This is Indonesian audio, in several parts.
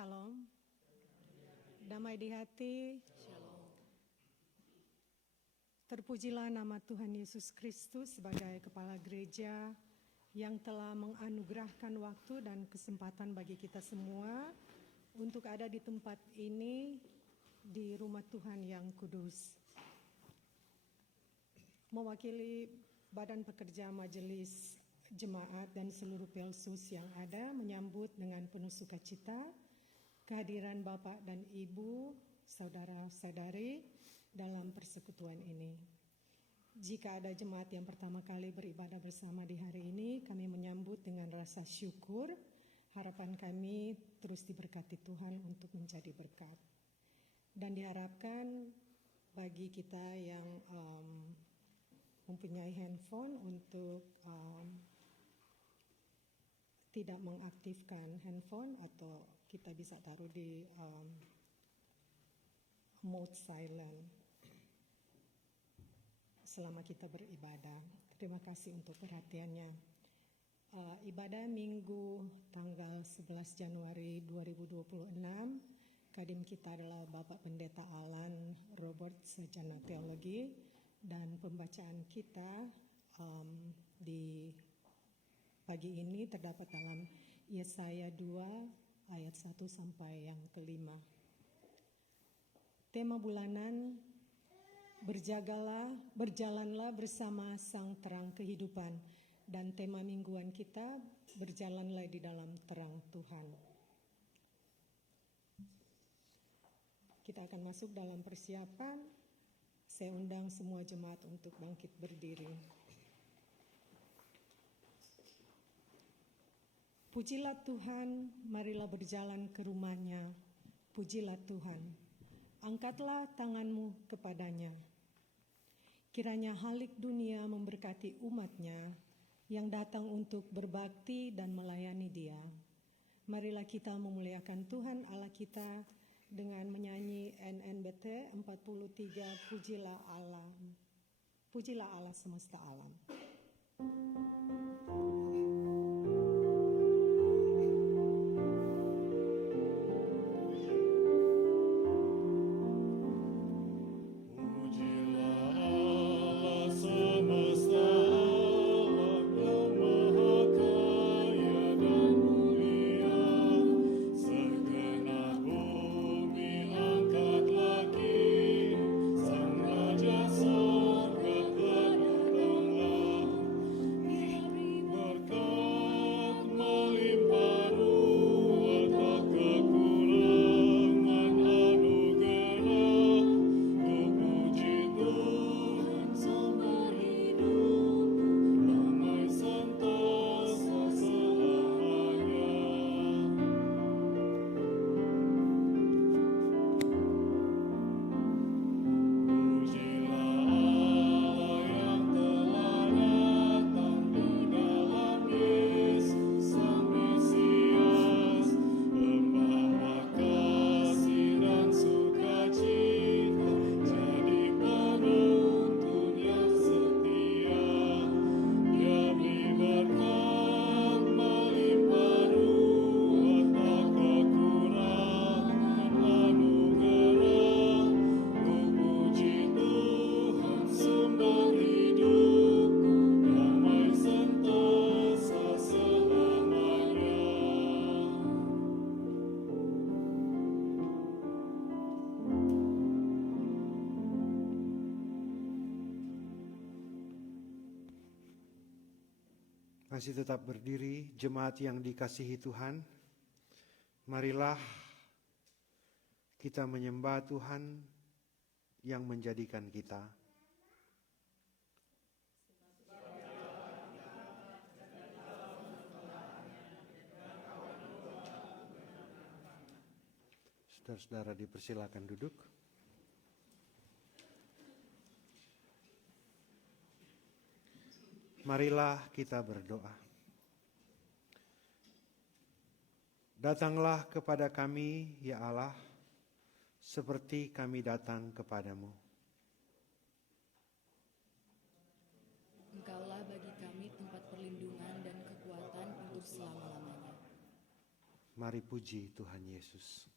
Shalom. Damai di hati. Shalom. Terpujilah nama Tuhan Yesus Kristus sebagai Kepala Gereja yang telah menganugerahkan waktu dan kesempatan bagi kita semua untuk ada di tempat ini di rumah Tuhan yang kudus. Mewakili Badan Pekerja Majelis Jemaat dan seluruh Pelsus yang ada menyambut dengan penuh sukacita kehadiran Bapak dan Ibu, saudara-saudari dalam persekutuan ini. Jika ada jemaat yang pertama kali beribadah bersama di hari ini, kami menyambut dengan rasa syukur. Harapan kami terus diberkati Tuhan untuk menjadi berkat. Dan diharapkan bagi kita yang mempunyai handphone untuk tidak mengaktifkan handphone atau kita bisa taruh di mode silent selama kita beribadah. Terima kasih untuk perhatiannya. Ibadah Minggu tanggal 11 Januari 2026, kadim kita adalah Bapak Pendeta Alan Robert Sarjana Teologi, dan pembacaan kita di pagi ini terdapat dalam Yesaya 2 ayat 1 sampai yang kelima. Tema bulanan, berjalanlah bersama sang terang kehidupan, dan tema mingguan kita, berjalanlah di dalam terang Tuhan. Kita akan masuk dalam persiapan. Saya undang semua jemaat untuk bangkit berdiri. Pujilah Tuhan, marilah berjalan ke rumahnya. Pujilah Tuhan, angkatlah tanganmu kepadanya. Kiranya halik dunia memberkati umatnya yang datang untuk berbakti dan melayani Dia. Marilah kita memuliakan Tuhan Allah kita dengan menyanyi NNBT 43, Pujilah Allah. Pujilah Allah semesta alam. Masih tetap berdiri, jemaat yang dikasihi Tuhan. Marilah kita menyembah Tuhan yang menjadikan kita. Saudara-saudara dipersilakan duduk. Marilah kita berdoa. Datanglah kepada kami, ya Allah, seperti kami datang kepadamu. bagi kami tempat perlindungan dan kekuatan untuk selama-lamanya. Mari puji Tuhan Yesus.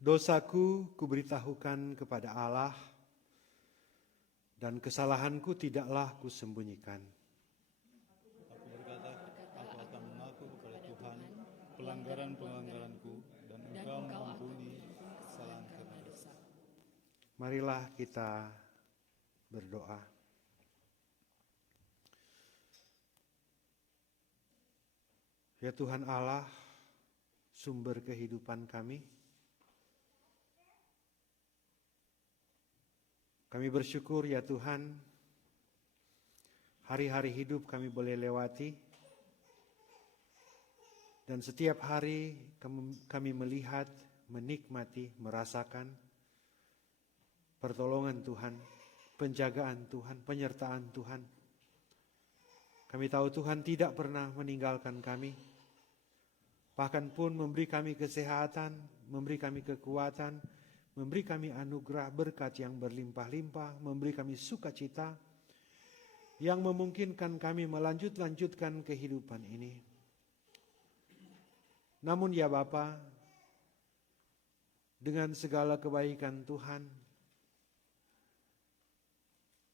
Dosaku kuberitahukan kepada Allah, dan kesalahanku tidaklah kusembunyikan. Aku berkata, aku akan mengaku kepada Tuhan pelanggaran-pelanggaranku, dan Engkau mengampuni kesalahan karena dosa. Marilah kita berdoa. Ya Tuhan Allah, sumber kehidupan kami, kami bersyukur ya Tuhan, hari-hari hidup kami boleh lewati, dan setiap hari kami melihat, menikmati, merasakan pertolongan Tuhan, penjagaan Tuhan, penyertaan Tuhan. Kami tahu Tuhan tidak pernah meninggalkan kami, bahkan pun memberi kami kesehatan, memberi kami kekuatan, memberi kami anugerah berkat yang berlimpah-limpah, memberi kami sukacita yang memungkinkan kami melanjutkan kehidupan ini. Namun ya Bapa, dengan segala kebaikan Tuhan,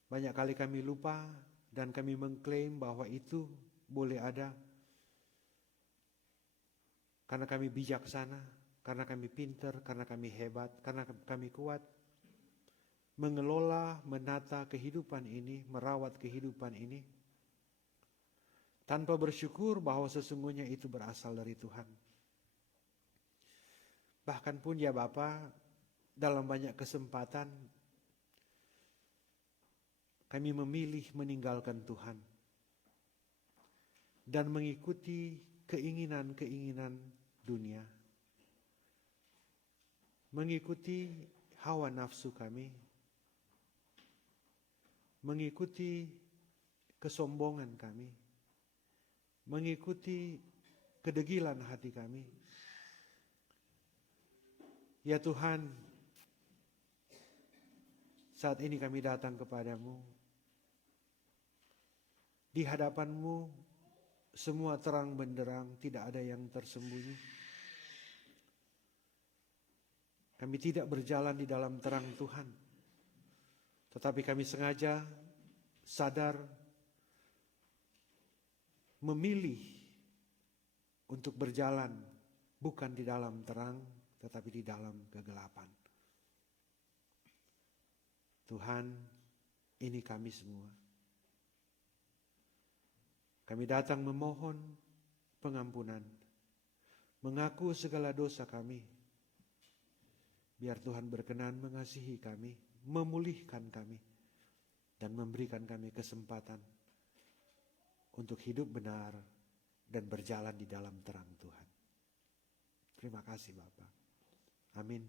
banyak kali kami lupa dan kami mengklaim bahwa itu boleh ada karena kami bijaksana, karena kami pintar, karena kami hebat, karena kami kuat mengelola, menata kehidupan ini, merawat kehidupan ini, tanpa bersyukur bahwa sesungguhnya itu berasal dari Tuhan. Bahkan pun ya Bapa, dalam banyak kesempatan kami memilih meninggalkan Tuhan dan mengikuti keinginan-keinginan dunia, mengikuti hawa nafsu kami, mengikuti kesombongan kami, mengikuti kedegilan hati kami. Ya Tuhan, saat ini kami datang kepadamu, di hadapanmu semua terang benderang, tidak ada yang tersembunyi. Kami tidak berjalan di dalam terang Tuhan, tetapi kami sengaja sadar memilih untuk berjalan bukan di dalam terang, tetapi di dalam kegelapan. Tuhan, ini kami semua. Kami datang memohon pengampunan, mengaku segala dosa kami. Biar Tuhan berkenan mengasihi kami, memulihkan kami, dan memberikan kami kesempatan untuk hidup benar dan berjalan di dalam terang Tuhan. Terima kasih Bapa. Amin.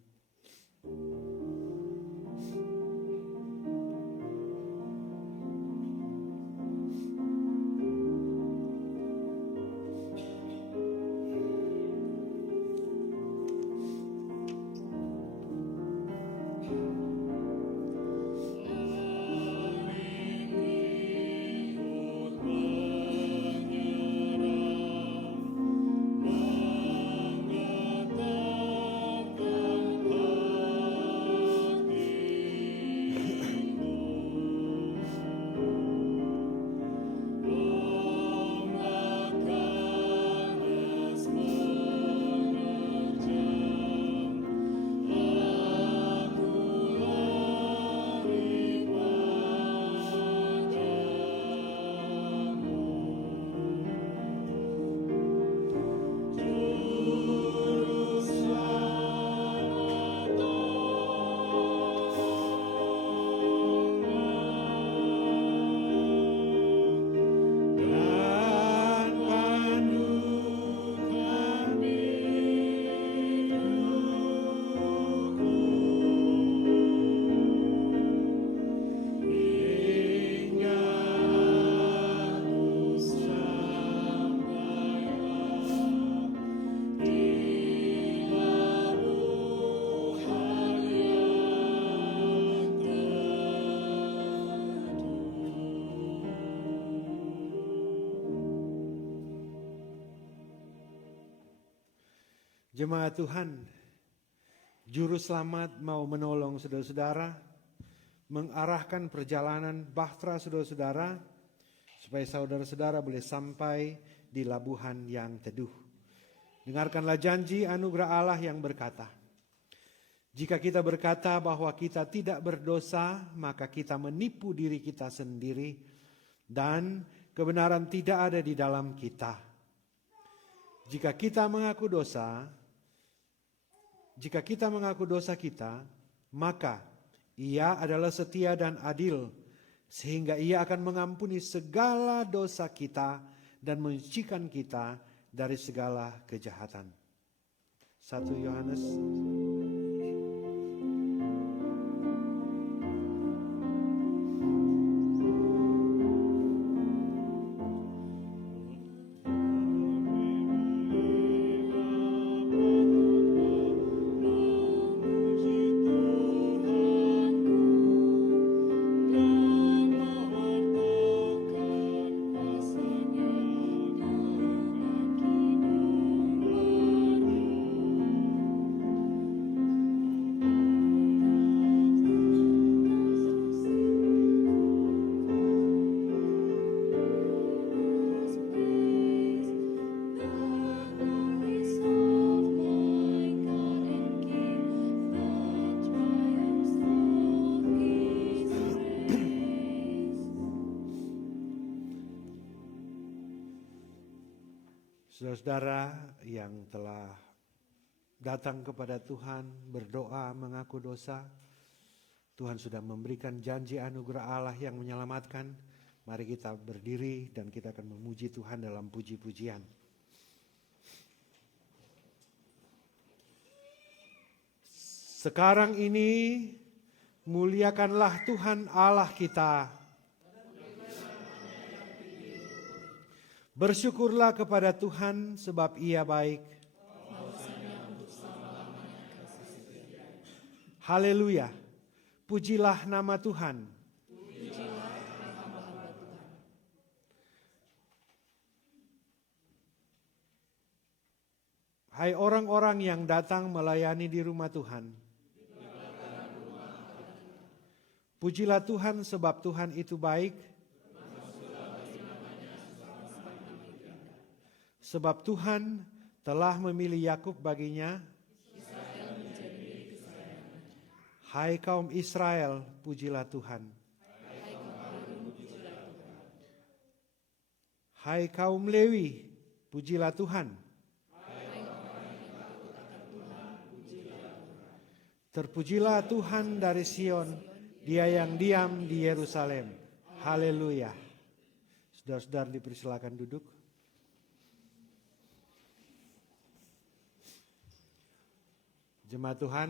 Jemaat Tuhan, Juru Selamat mau menolong saudara-saudara, mengarahkan perjalanan bahtera saudara-saudara, supaya saudara-saudara boleh sampai di labuhan yang teduh. Dengarkanlah janji anugerah Allah yang berkata, jika kita berkata bahwa kita tidak berdosa, maka kita menipu diri kita sendiri, dan kebenaran tidak ada di dalam kita. Jika kita mengaku dosa kita, maka Ia adalah setia dan adil, sehingga Ia akan mengampuni segala dosa kita dan menyucikan kita dari segala kejahatan. 1 Yohanes saudara-saudara yang telah datang kepada Tuhan, berdoa, mengaku dosa, Tuhan sudah memberikan janji anugerah Allah yang menyelamatkan. Mari kita berdiri dan kita akan memuji Tuhan dalam puji-pujian. Sekarang ini muliakanlah Tuhan Allah kita. Bersyukurlah kepada Tuhan sebab Ia baik. Haleluya. Pujilah nama Tuhan. Hai orang-orang yang datang melayani di rumah Tuhan. Pujilah Tuhan sebab Tuhan itu baik. Sebab Tuhan telah memilih Yakub baginya. Hai kaum Israel, pujilah Tuhan. Hai kaum Lewi, pujilah Tuhan. Terpujilah Tuhan dari Sion, Dia yang diam di Yerusalem. Haleluya. Saudara-saudara dipersilakan duduk. Jemaat Tuhan,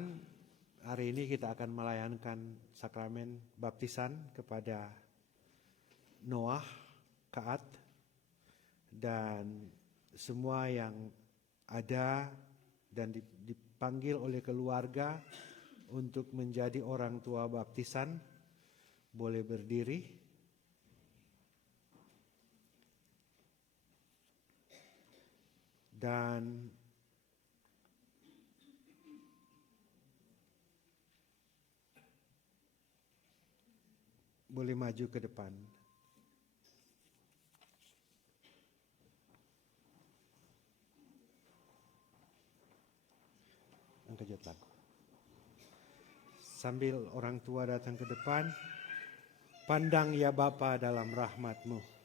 hari ini kita akan melayankan sakramen baptisan kepada Noah, Kaat, dan semua yang ada dan dipanggil oleh keluarga untuk menjadi orang tua baptisan. Boleh berdiri. Dan boleh maju ke depan. Angkat lagu. Sambil orang tua datang ke depan, pandang ya Bapa dalam rahmat-Mu.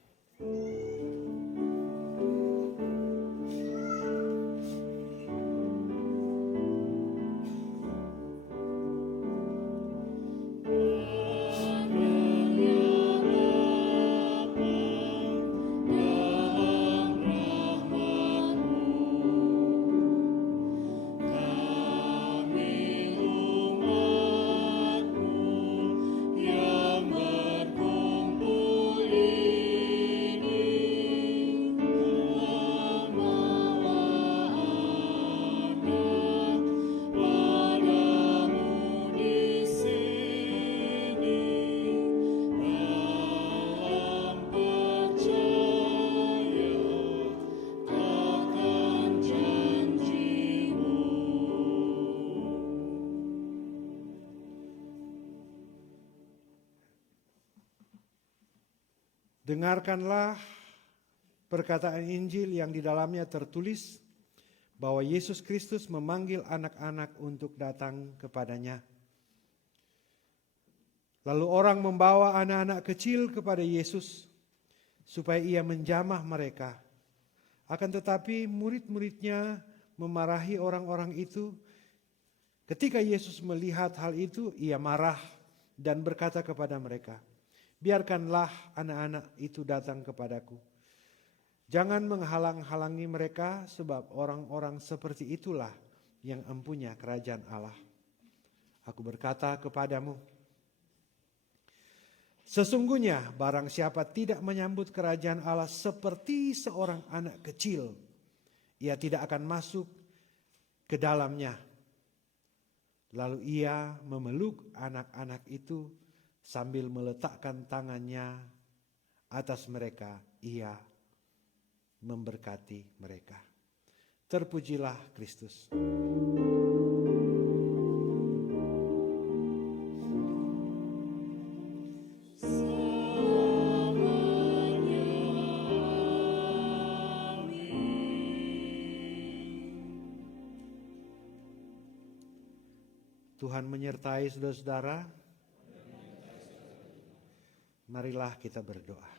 Dengarkanlah perkataan Injil yang di dalamnya tertulis bahwa Yesus Kristus memanggil anak-anak untuk datang kepadanya. Lalu orang membawa anak-anak kecil kepada Yesus supaya ia menjamah mereka. Akan tetapi murid-muridnya memarahi orang-orang itu. Ketika Yesus melihat hal itu, ia marah dan berkata kepada mereka, biarkanlah anak-anak itu datang kepadaku. Jangan menghalang-halangi mereka, sebab orang-orang seperti itulah yang empunya kerajaan Allah. Aku berkata kepadamu, sesungguhnya barang siapa tidak menyambut kerajaan Allah seperti seorang anak kecil, ia tidak akan masuk ke dalamnya. Lalu ia memeluk anak-anak itu sambil meletakkan tangannya atas mereka, ia memberkati mereka. Terpujilah Kristus. Tuhan menyertai saudara-saudara. Marilah kita berdoa.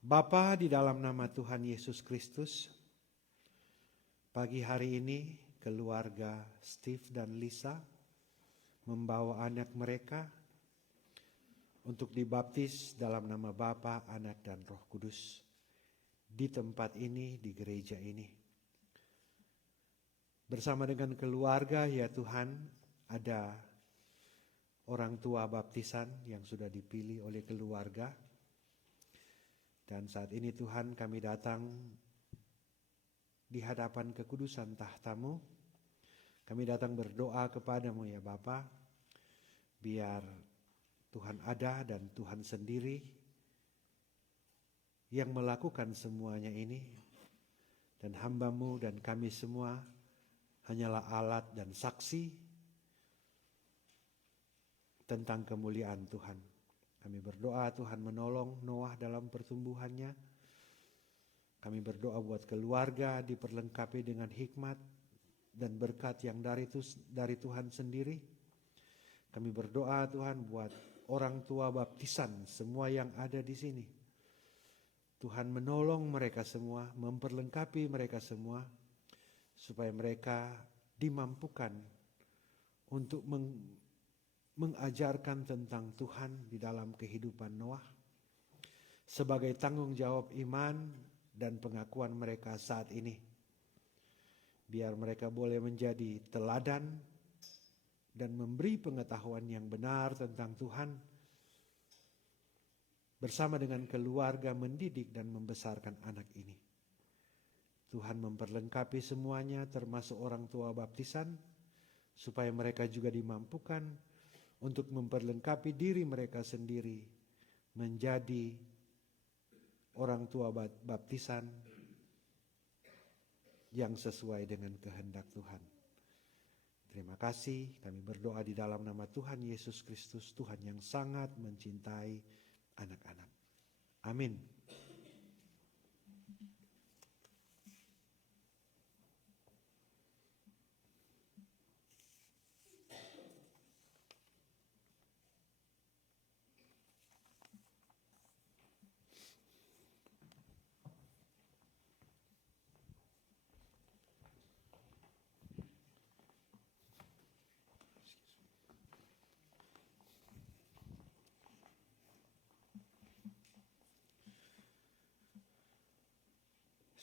Bapa, di dalam nama Tuhan Yesus Kristus, pagi hari ini keluarga Steve dan Lisa membawa anak mereka untuk dibaptis dalam nama Bapa, Anak, dan Roh Kudus di tempat ini, di gereja ini. Bersama dengan keluarga, ya Tuhan, ada orang tua baptisan yang sudah dipilih oleh keluarga. Dan saat ini Tuhan, kami datang di hadapan kekudusan tahta-Mu. Kami datang berdoa kepadamu ya Bapa, biar Tuhan ada dan Tuhan sendiri yang melakukan semuanya ini. Dan hamba-Mu dan kami semua hanyalah alat dan saksi tentang kemuliaan Tuhan. Kami berdoa Tuhan menolong Noah dalam pertumbuhannya. Kami berdoa buat keluarga diperlengkapi dengan hikmat dan berkat yang dari Tuhan sendiri. Kami berdoa Tuhan buat orang tua baptisan semua yang ada di sini. Tuhan menolong mereka semua, memperlengkapi mereka semua, supaya mereka dimampukan untuk mengajarkan tentang Tuhan di dalam kehidupan Noah, sebagai tanggung jawab iman dan pengakuan mereka saat ini. Biar mereka boleh menjadi teladan dan memberi pengetahuan yang benar tentang Tuhan, bersama dengan keluarga mendidik dan membesarkan anak ini. Tuhan memperlengkapi semuanya, termasuk orang tua baptisan, supaya mereka juga dimampukan untuk memperlengkapi diri mereka sendiri menjadi orang tua baptisan yang sesuai dengan kehendak Tuhan. Terima kasih, kami berdoa di dalam nama Tuhan Yesus Kristus, Tuhan yang sangat mencintai anak-anak. Amin.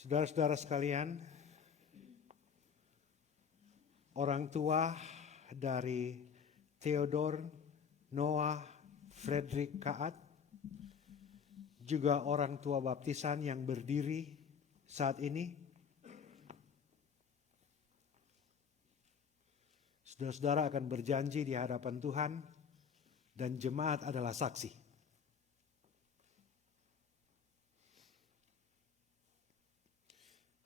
Saudara-saudara sekalian, orang tua dari Theodor Noah Frederick Kaat, juga orang tua baptisan yang berdiri saat ini, saudara-saudara akan berjanji di hadapan Tuhan dan jemaat adalah saksi.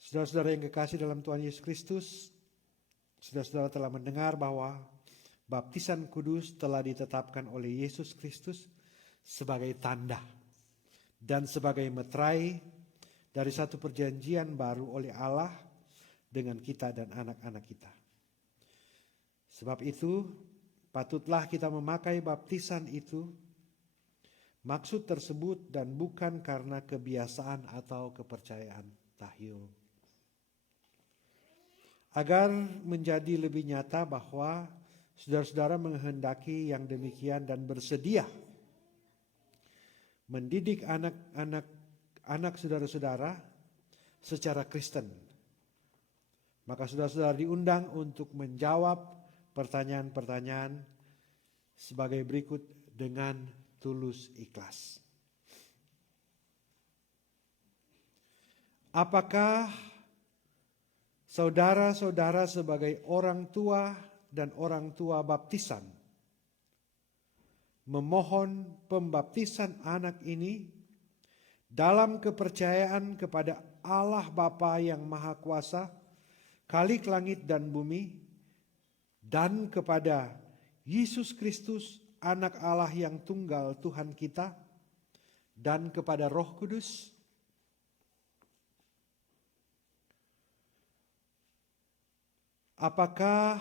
Saudara-saudara yang kekasih dalam Tuhan Yesus Kristus, saudara-saudara telah mendengar bahwa baptisan kudus telah ditetapkan oleh Yesus Kristus sebagai tanda dan sebagai meterai dari satu perjanjian baru oleh Allah dengan kita dan anak-anak kita. Sebab itu, patutlah kita memakai baptisan itu, maksud tersebut, dan bukan karena kebiasaan atau kepercayaan tahyul. Agar menjadi lebih nyata bahwa saudara-saudara menghendaki yang demikian dan bersedia mendidik anak saudara-saudara secara Kristen, maka saudara-saudara diundang untuk menjawab pertanyaan-pertanyaan sebagai berikut dengan tulus ikhlas. Apakah saudara-saudara sebagai orang tua dan orang tua baptisan memohon pembaptisan anak ini dalam kepercayaan kepada Allah Bapa yang Maha Kuasa, Khalik langit dan bumi, dan kepada Yesus Kristus, Anak Allah yang tunggal Tuhan kita, dan kepada Roh Kudus? Apakah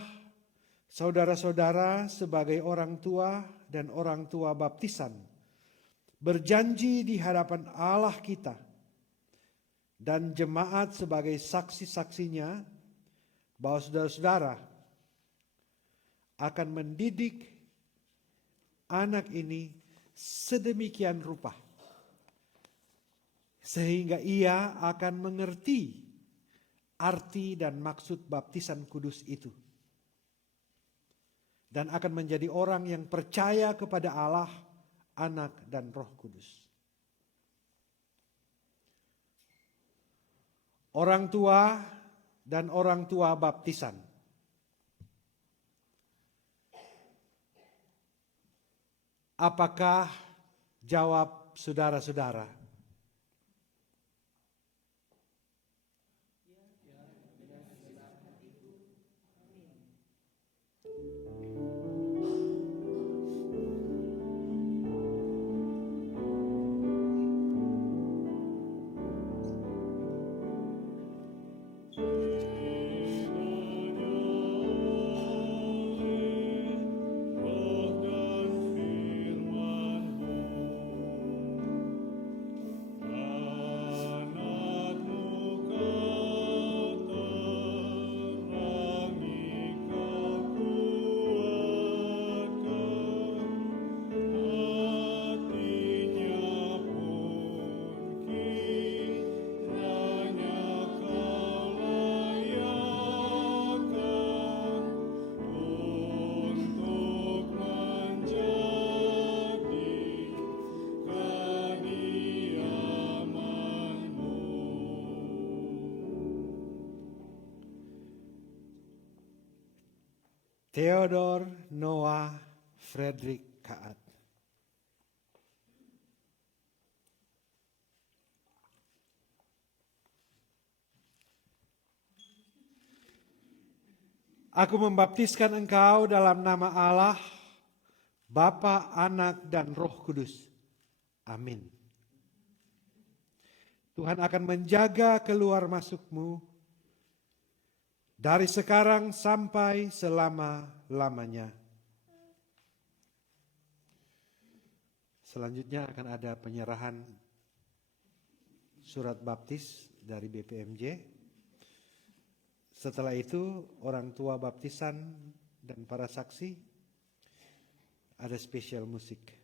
saudara-saudara sebagai orang tua dan orang tua baptisan berjanji di hadapan Allah kita dan jemaat sebagai saksi-saksinya bahwa saudara-saudara akan mendidik anak ini sedemikian rupa sehingga ia akan mengerti arti dan maksud baptisan kudus itu, dan akan menjadi orang yang percaya kepada Allah, Anak, dan Roh Kudus? Orang tua dan orang tua baptisan, apakah jawab saudara-saudara? Theodor Noah Frederick Kaat. Aku membaptiskan engkau dalam nama Allah, Bapa, Anak, dan Roh Kudus. Amin. Tuhan akan menjaga keluar masukmu dari sekarang sampai selama-lamanya. Selanjutnya akan ada penyerahan surat baptis dari BPMJ. Setelah itu orang tua baptisan dan para saksi, ada spesial musik.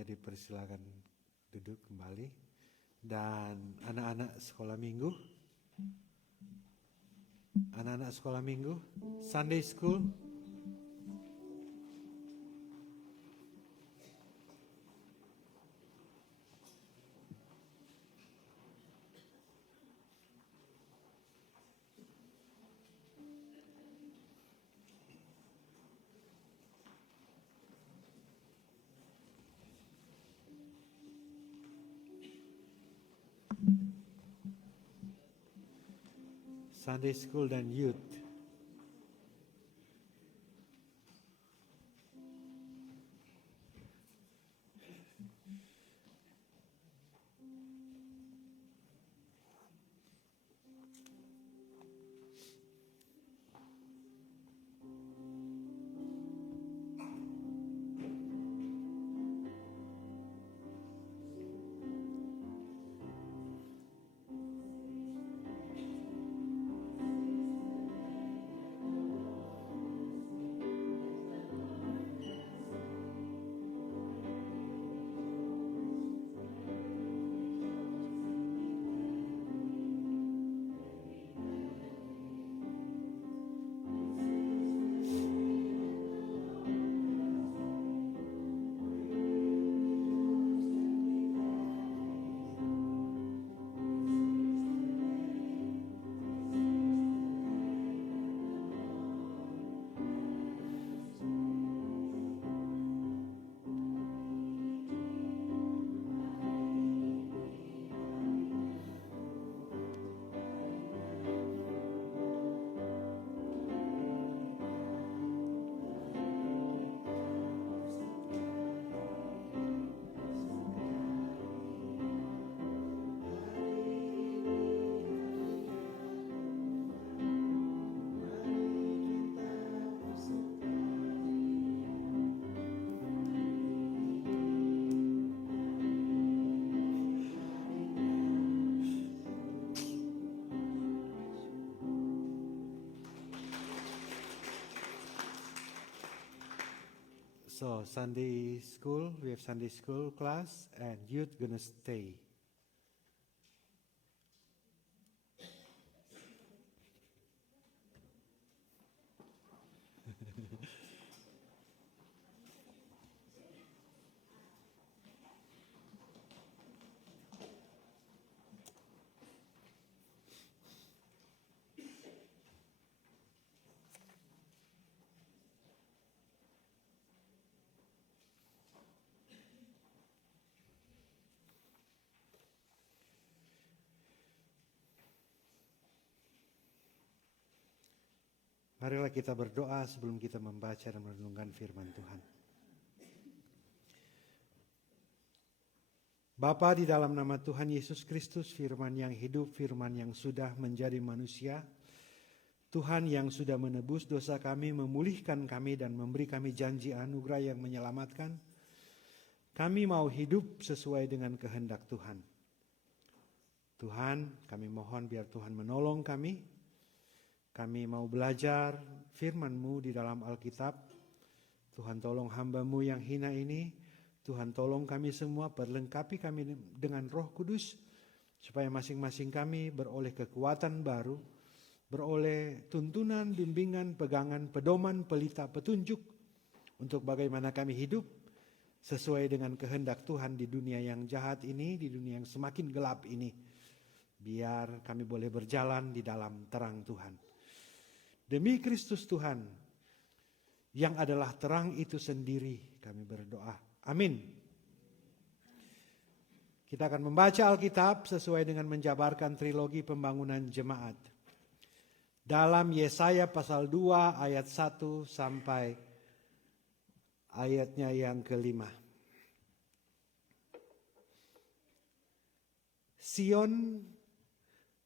semuanya dipersilakan duduk kembali. Dan anak-anak sekolah minggu, Sunday School, dan youth. So Sunday school, we have Sunday school class, and youth gonna stay. Marilah kita berdoa sebelum kita membaca dan merenungkan firman Tuhan. Bapa, di dalam nama Tuhan Yesus Kristus, firman yang hidup, firman yang sudah menjadi manusia, Tuhan yang sudah menebus dosa kami, memulihkan kami dan memberi kami janji anugerah yang menyelamatkan, kami mau hidup sesuai dengan kehendak Tuhan. Tuhan, kami mohon biar Tuhan menolong kami. Kami mau belajar firman-Mu di dalam Alkitab. Tuhan tolong hamba-Mu yang hina ini. Tuhan tolong kami semua, perlengkapi kami dengan Roh Kudus, supaya masing-masing kami beroleh kekuatan baru, beroleh tuntunan, bimbingan, pegangan, pedoman, pelita, petunjuk, untuk bagaimana kami hidup sesuai dengan kehendak Tuhan di dunia yang jahat ini, di dunia yang semakin gelap ini. Biar kami boleh berjalan di dalam terang Tuhan. Demi Kristus Tuhan, yang adalah terang itu sendiri, kami berdoa. Amin. Kita akan membaca Alkitab sesuai dengan menjabarkan trilogi pembangunan jemaat. Dalam Yesaya pasal 2 ayat 1 sampai ayatnya yang ke-5. Sion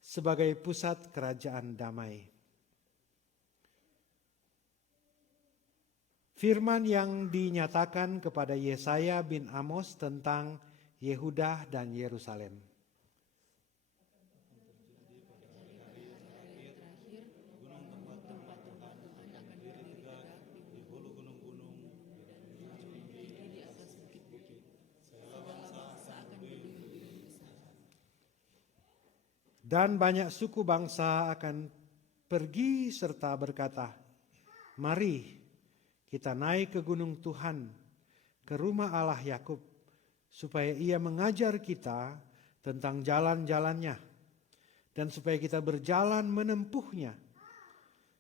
sebagai pusat kerajaan damai. Firman yang dinyatakan kepada Yesaya bin Amos tentang Yehuda dan Yerusalem. Dan banyak suku bangsa akan pergi serta berkata, "Mari kita naik ke gunung Tuhan, ke rumah Allah Yakub, supaya Ia mengajar kita tentang jalan-jalannya, dan supaya kita berjalan menempuhnya.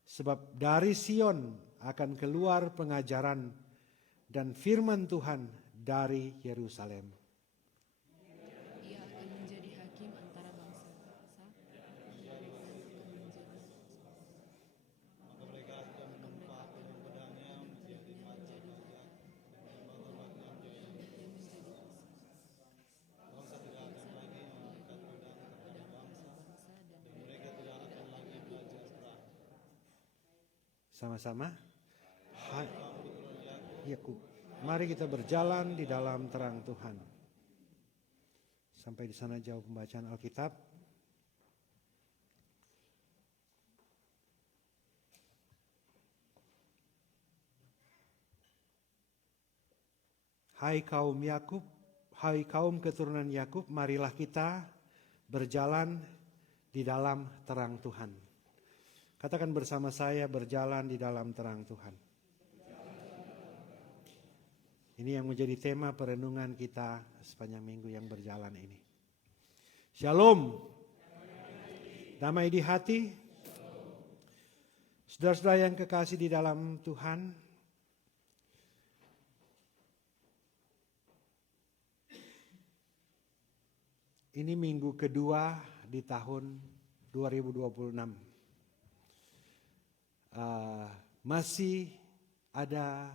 Sebab dari Sion akan keluar pengajaran dan firman Tuhan dari Yerusalem." Ia akan menjadi hakim antara bangsa-bangsa. Maka mereka akan menempa pedang-pedangnya menjadi mata raja dan batu-batunya yang bangsa tidak akan lagi mengangkat pedang terhadap bangsa, dan mereka tidak akan lagi belajar perang. Sama-sama. Hai Yakub, mari kita berjalan di dalam terang Tuhan. Sampai di sana jauh pembacaan Alkitab. Hai kaum Yakub, hai kaum keturunan Yakub, marilah kita berjalan di dalam terang Tuhan. Katakan bersama saya, berjalan di dalam terang Tuhan. Ini yang menjadi tema perenungan kita sepanjang minggu yang berjalan ini. Shalom. Damai di hati. Saudara-saudara yang kekasih di dalam Tuhan, ini minggu kedua di tahun 2026. Masih ada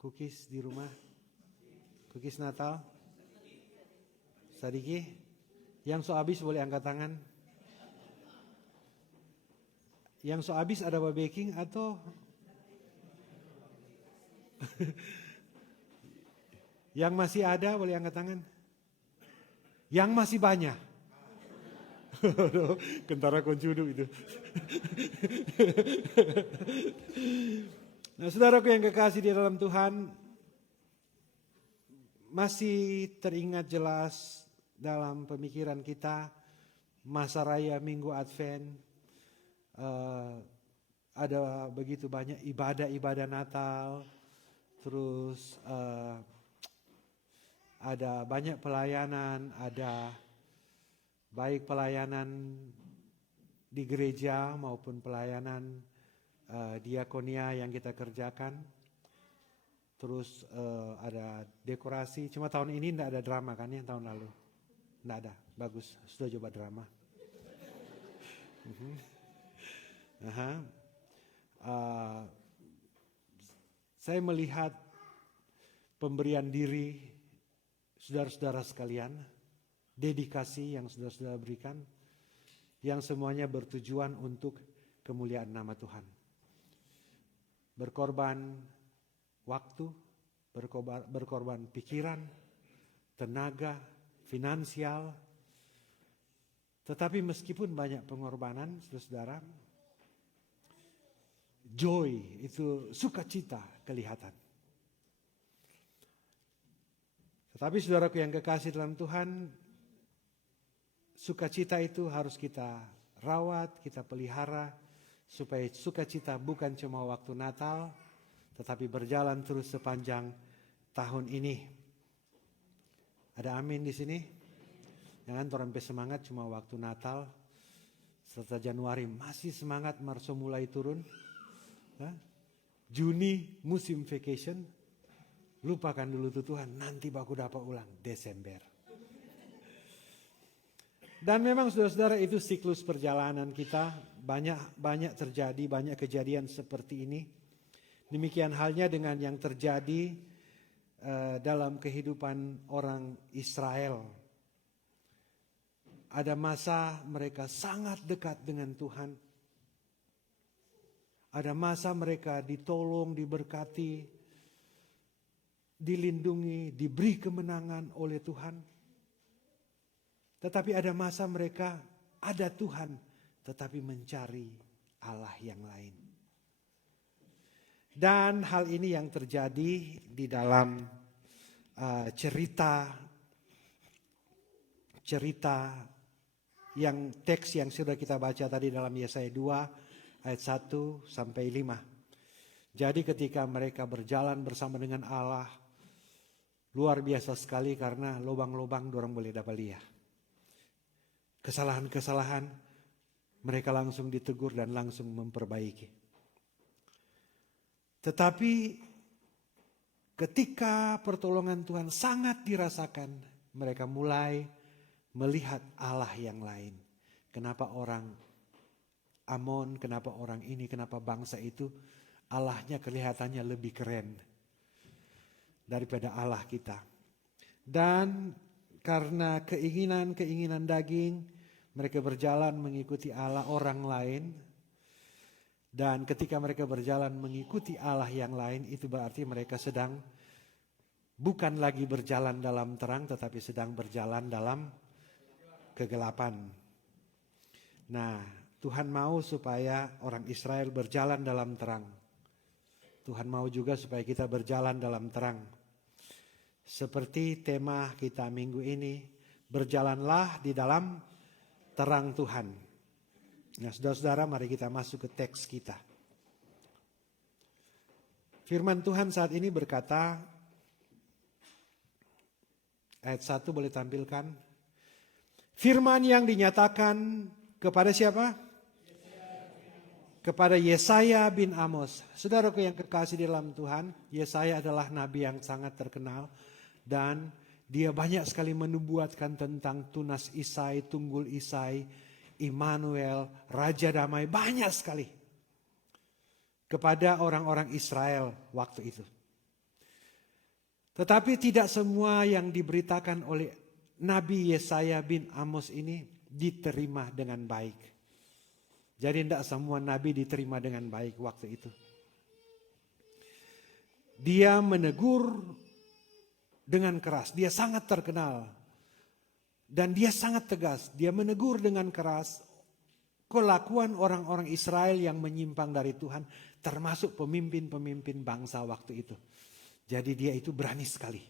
cookies di rumah? Cookies Natal? Sadiki? Yang so habis boleh angkat tangan. Yang so habis ada baking atau? Yang masih ada boleh angkat tangan. Yang masih banyak. Kentara koncudu itu. Nah, saudaraku yang kekasih di dalam Tuhan, masih teringat jelas dalam pemikiran kita masa raya Minggu Advent, ada begitu banyak ibadah-ibadah Natal, terus ada banyak pelayanan, ada baik pelayanan di gereja maupun pelayanan diakonia yang kita kerjakan. Terus ada dekorasi. Cuma tahun ini tidak ada drama kan yang tahun lalu? Tidak ada. Bagus. Sudah coba drama. Saya melihat pemberian diri saudara-saudara sekalian, dedikasi yang saudara-saudara berikan, yang semuanya bertujuan untuk kemuliaan nama Tuhan. Berkorban waktu, berkorban pikiran, tenaga, finansial. Tetapi meskipun banyak pengorbanan, saudara-saudara, joy itu sukacita kelihatan. Tetapi saudaraku yang kekasih dalam Tuhan, sukacita itu harus kita rawat, kita pelihara, supaya sukacita bukan cuma waktu Natal, tetapi berjalan terus sepanjang tahun ini. Ada amin di sini? Jangan orang semangat cuma waktu Natal, serta Januari masih semangat, Maret mulai turun. Juni musim vacation, lupakan dulu tuh Tuhan, nanti baku dapat ulang Desember. Dan memang saudara-saudara itu siklus perjalanan kita, banyak terjadi, banyak kejadian seperti ini. Demikian halnya dengan yang terjadi dalam kehidupan orang Israel. Ada masa mereka sangat dekat dengan Tuhan. Ada masa mereka ditolong, diberkati, dilindungi, diberi kemenangan oleh Tuhan. Tetapi ada masa mereka ada Tuhan, tetapi mencari Allah yang lain. Dan hal ini yang terjadi di dalam cerita yang teks yang sudah kita baca tadi dalam Yesaya 2 ayat 1 sampai 5. Jadi ketika mereka berjalan bersama dengan Allah, luar biasa sekali karena lubang-lubang dorang boleh dapat lihat. Kesalahan-kesalahan mereka langsung ditegur dan langsung memperbaiki. Tetapi ketika pertolongan Tuhan sangat dirasakan, mereka mulai melihat Allah yang lain. Kenapa orang Amon, kenapa orang ini, kenapa bangsa itu Allahnya kelihatannya lebih keren daripada Allah kita. Dan karena keinginan daging, mereka berjalan mengikuti Allah orang lain. Dan ketika mereka berjalan mengikuti Allah yang lain, itu berarti mereka sedang bukan lagi berjalan dalam terang, tetapi sedang berjalan dalam kegelapan. Nah, Tuhan mau supaya orang Israel berjalan dalam terang. Tuhan mau juga supaya kita berjalan dalam terang. Seperti tema kita minggu ini, berjalanlah di dalam terang Tuhan. Nah, saudara-saudara, mari kita masuk ke teks kita. Firman Tuhan saat ini berkata, ayat 1 boleh tampilkan. Firman yang dinyatakan kepada siapa? Kepada Yesaya bin Amos. Saudaraku yang kekasih di dalam Tuhan, Yesaya adalah nabi yang sangat terkenal. Dan dia banyak sekali menubuatkan tentang tunas Isai, tunggul Isai, Immanuel, Raja Damai. Banyak sekali. Kepada orang-orang Israel waktu itu. Tetapi tidak semua yang diberitakan oleh Nabi Yesaya bin Amos ini diterima dengan baik. Jadi tidak semua nabi diterima dengan baik waktu itu. Dia menegur dengan keras. Dia sangat terkenal. Dan dia sangat tegas. Dia menegur dengan keras kelakuan orang-orang Israel yang menyimpang dari Tuhan. Termasuk pemimpin-pemimpin bangsa waktu itu. Jadi dia itu berani sekali.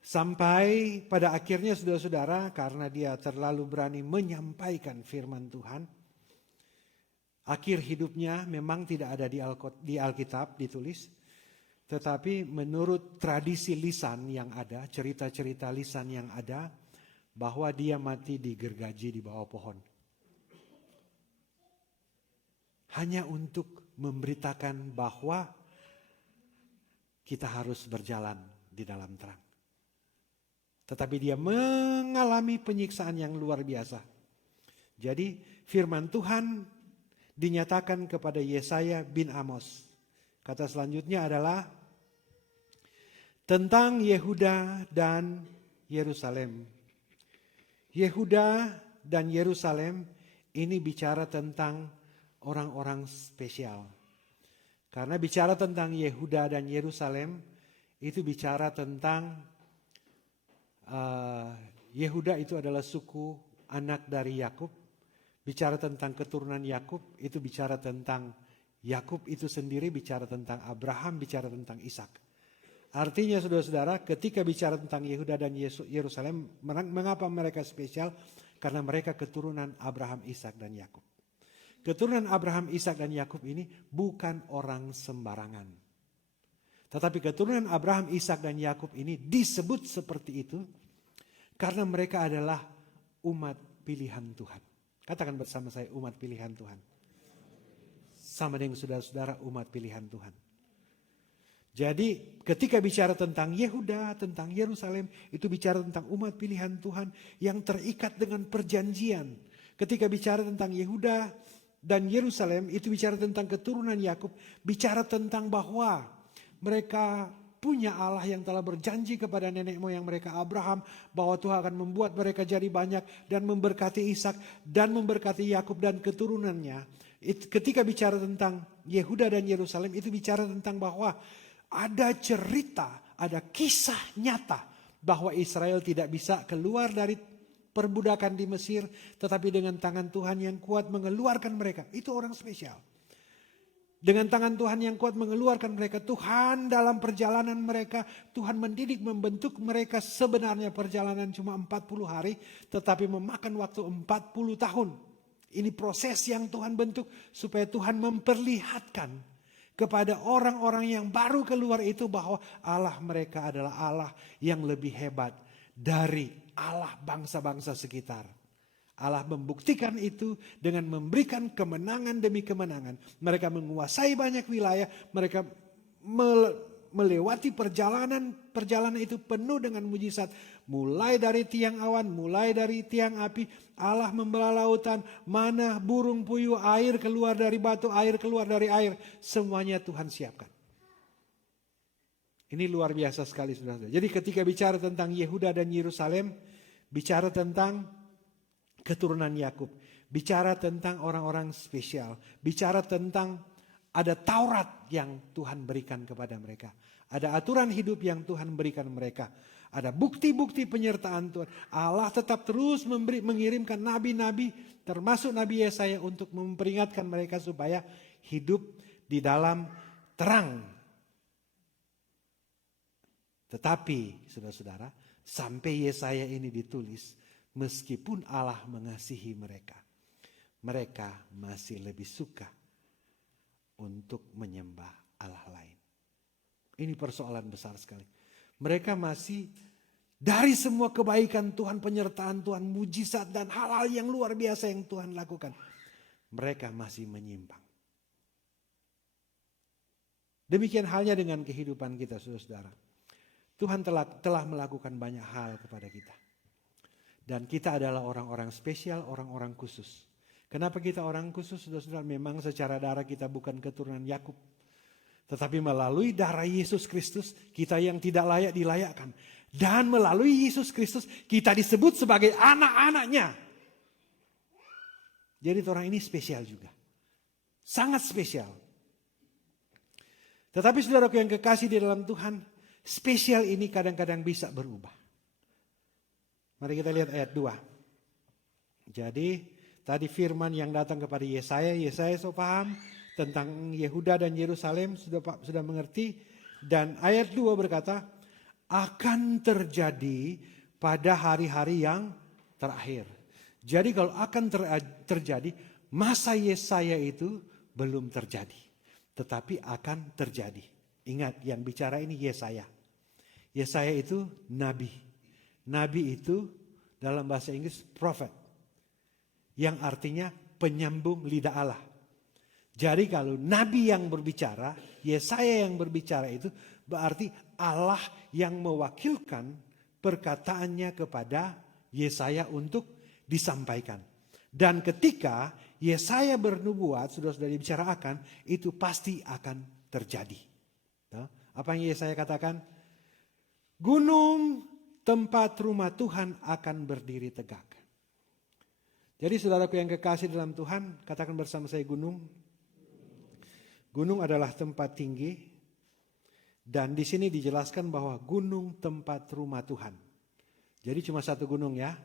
Sampai pada akhirnya saudara-saudara, karena dia terlalu berani menyampaikan firman Tuhan, akhir hidupnya memang tidak ada di Alkitab ditulis, tetapi menurut tradisi lisan yang ada, cerita-cerita lisan yang ada, bahwa dia mati digergaji di bawah pohon. Hanya untuk memberitakan bahwa kita harus berjalan di dalam terang. Tetapi dia mengalami penyiksaan yang luar biasa. Jadi firman Tuhan dinyatakan kepada Yesaya bin Amos. Kata selanjutnya adalah tentang Yehuda dan Yerusalem. Yehuda dan Yerusalem ini bicara tentang orang-orang spesial. Karena bicara tentang Yehuda dan Yerusalem itu bicara tentang Yehuda itu adalah suku anak dari Yakub. Bicara tentang keturunan Yakub itu bicara tentang Yakub itu sendiri, bicara tentang Abraham, bicara tentang Ishak. Artinya saudara-saudara, ketika bicara tentang Yehuda dan Yerusalem, mengapa mereka spesial? Karena mereka keturunan Abraham, Ishak dan Yakub. Keturunan Abraham, Ishak dan Yakub ini bukan orang sembarangan. Tetapi keturunan Abraham, Ishak dan Yakub ini disebut seperti itu karena mereka adalah umat pilihan Tuhan. Katakan bersama saya, umat pilihan Tuhan. Sama dengan saudara-saudara, umat pilihan Tuhan. Jadi ketika bicara tentang Yehuda, tentang Yerusalem, itu bicara tentang umat pilihan Tuhan yang terikat dengan perjanjian. Ketika bicara tentang Yehuda dan Yerusalem, itu bicara tentang keturunan Yakub, bicara tentang bahwa mereka punya Allah yang telah berjanji kepada nenek moyang mereka Abraham bahwa Tuhan akan membuat mereka jadi banyak dan memberkati Ishak dan memberkati Yakub dan keturunannya. Ketika bicara tentang Yehuda dan Yerusalem, itu bicara tentang bahwa ada cerita, ada kisah nyata bahwa Israel tidak bisa keluar dari perbudakan di Mesir, tetapi dengan tangan Tuhan yang kuat mengeluarkan mereka. Itu orang spesial. Dengan tangan Tuhan yang kuat mengeluarkan mereka. Tuhan dalam perjalanan mereka, Tuhan mendidik, membentuk mereka. Sebenarnya perjalanan cuma 40 hari, tetapi memakan waktu 40 tahun. Ini proses yang Tuhan bentuk supaya Tuhan memperlihatkan kepada orang-orang yang baru keluar itu bahwa Allah mereka adalah Allah yang lebih hebat dari Allah bangsa-bangsa sekitar. Allah membuktikan itu dengan memberikan kemenangan demi kemenangan. Mereka menguasai banyak wilayah, mereka melewati perjalanan itu penuh dengan mujizat. Mulai dari tiang awan, mulai dari tiang api, Allah membelah lautan, mana burung puyuh, air keluar dari batu, air keluar dari air. Semuanya Tuhan siapkan. Ini luar biasa sekali, saudara. Jadi ketika bicara tentang Yehuda dan Yerusalem, bicara tentang keturunan Yakub, bicara tentang orang-orang spesial, bicara tentang ada Taurat yang Tuhan berikan kepada mereka, ada aturan hidup yang Tuhan berikan mereka, ada bukti-bukti penyertaan Tuhan. Allah tetap terus mengirimkan nabi-nabi, termasuk Nabi Yesaya, untuk memperingatkan mereka supaya hidup di dalam terang. Tetapi saudara-saudara, sampai Yesaya ini ditulis, meskipun Allah mengasihi mereka, mereka masih lebih suka untuk menyembah Allah lain. Ini persoalan besar sekali. Mereka masih dari semua kebaikan Tuhan, penyertaan Tuhan, mujizat dan hal-hal yang luar biasa yang Tuhan lakukan, mereka masih menyimpang. Demikian halnya dengan kehidupan kita, saudara-saudara. Tuhan telah melakukan banyak hal kepada kita. Dan kita adalah orang-orang spesial, orang-orang khusus. Kenapa kita orang khusus? Saudara-saudara, memang secara darah kita bukan keturunan Yakub. Tetapi melalui darah Yesus Kristus, kita yang tidak layak dilayakkan. Dan melalui Yesus Kristus, kita disebut sebagai anak-anaknya. Jadi orang ini spesial juga. Sangat spesial. Tetapi saudaraku yang kekasih di dalam Tuhan, spesial ini kadang-kadang bisa berubah. Mari kita lihat ayat 2. Jadi tadi firman yang datang kepada Yesaya so paham tentang Yehuda dan Yerusalem, sudah mengerti. Dan ayat 2 berkata, akan terjadi pada hari-hari yang terakhir. Jadi kalau akan terjadi, masa Yesaya itu belum terjadi. Tetapi akan terjadi. Ingat, yang bicara ini Yesaya. Yesaya itu nabi. Nabi itu dalam bahasa Inggris prophet, yang artinya penyambung lidah Allah. Jadi kalau nabi yang berbicara, Yesaya yang berbicara itu berarti Allah yang mewakilkan perkataannya kepada Yesaya untuk disampaikan. Dan ketika Yesaya bernubuat, sudah dibicarakan, itu pasti akan terjadi. Apa yang Yesaya katakan? Gunung tempat rumah Tuhan akan berdiri tegak. Jadi saudaraku yang kekasih dalam Tuhan, katakan bersama saya gunung. Gunung adalah tempat tinggi. Dan di sini dijelaskan bahwa gunung tempat rumah Tuhan. Jadi cuma satu gunung ya.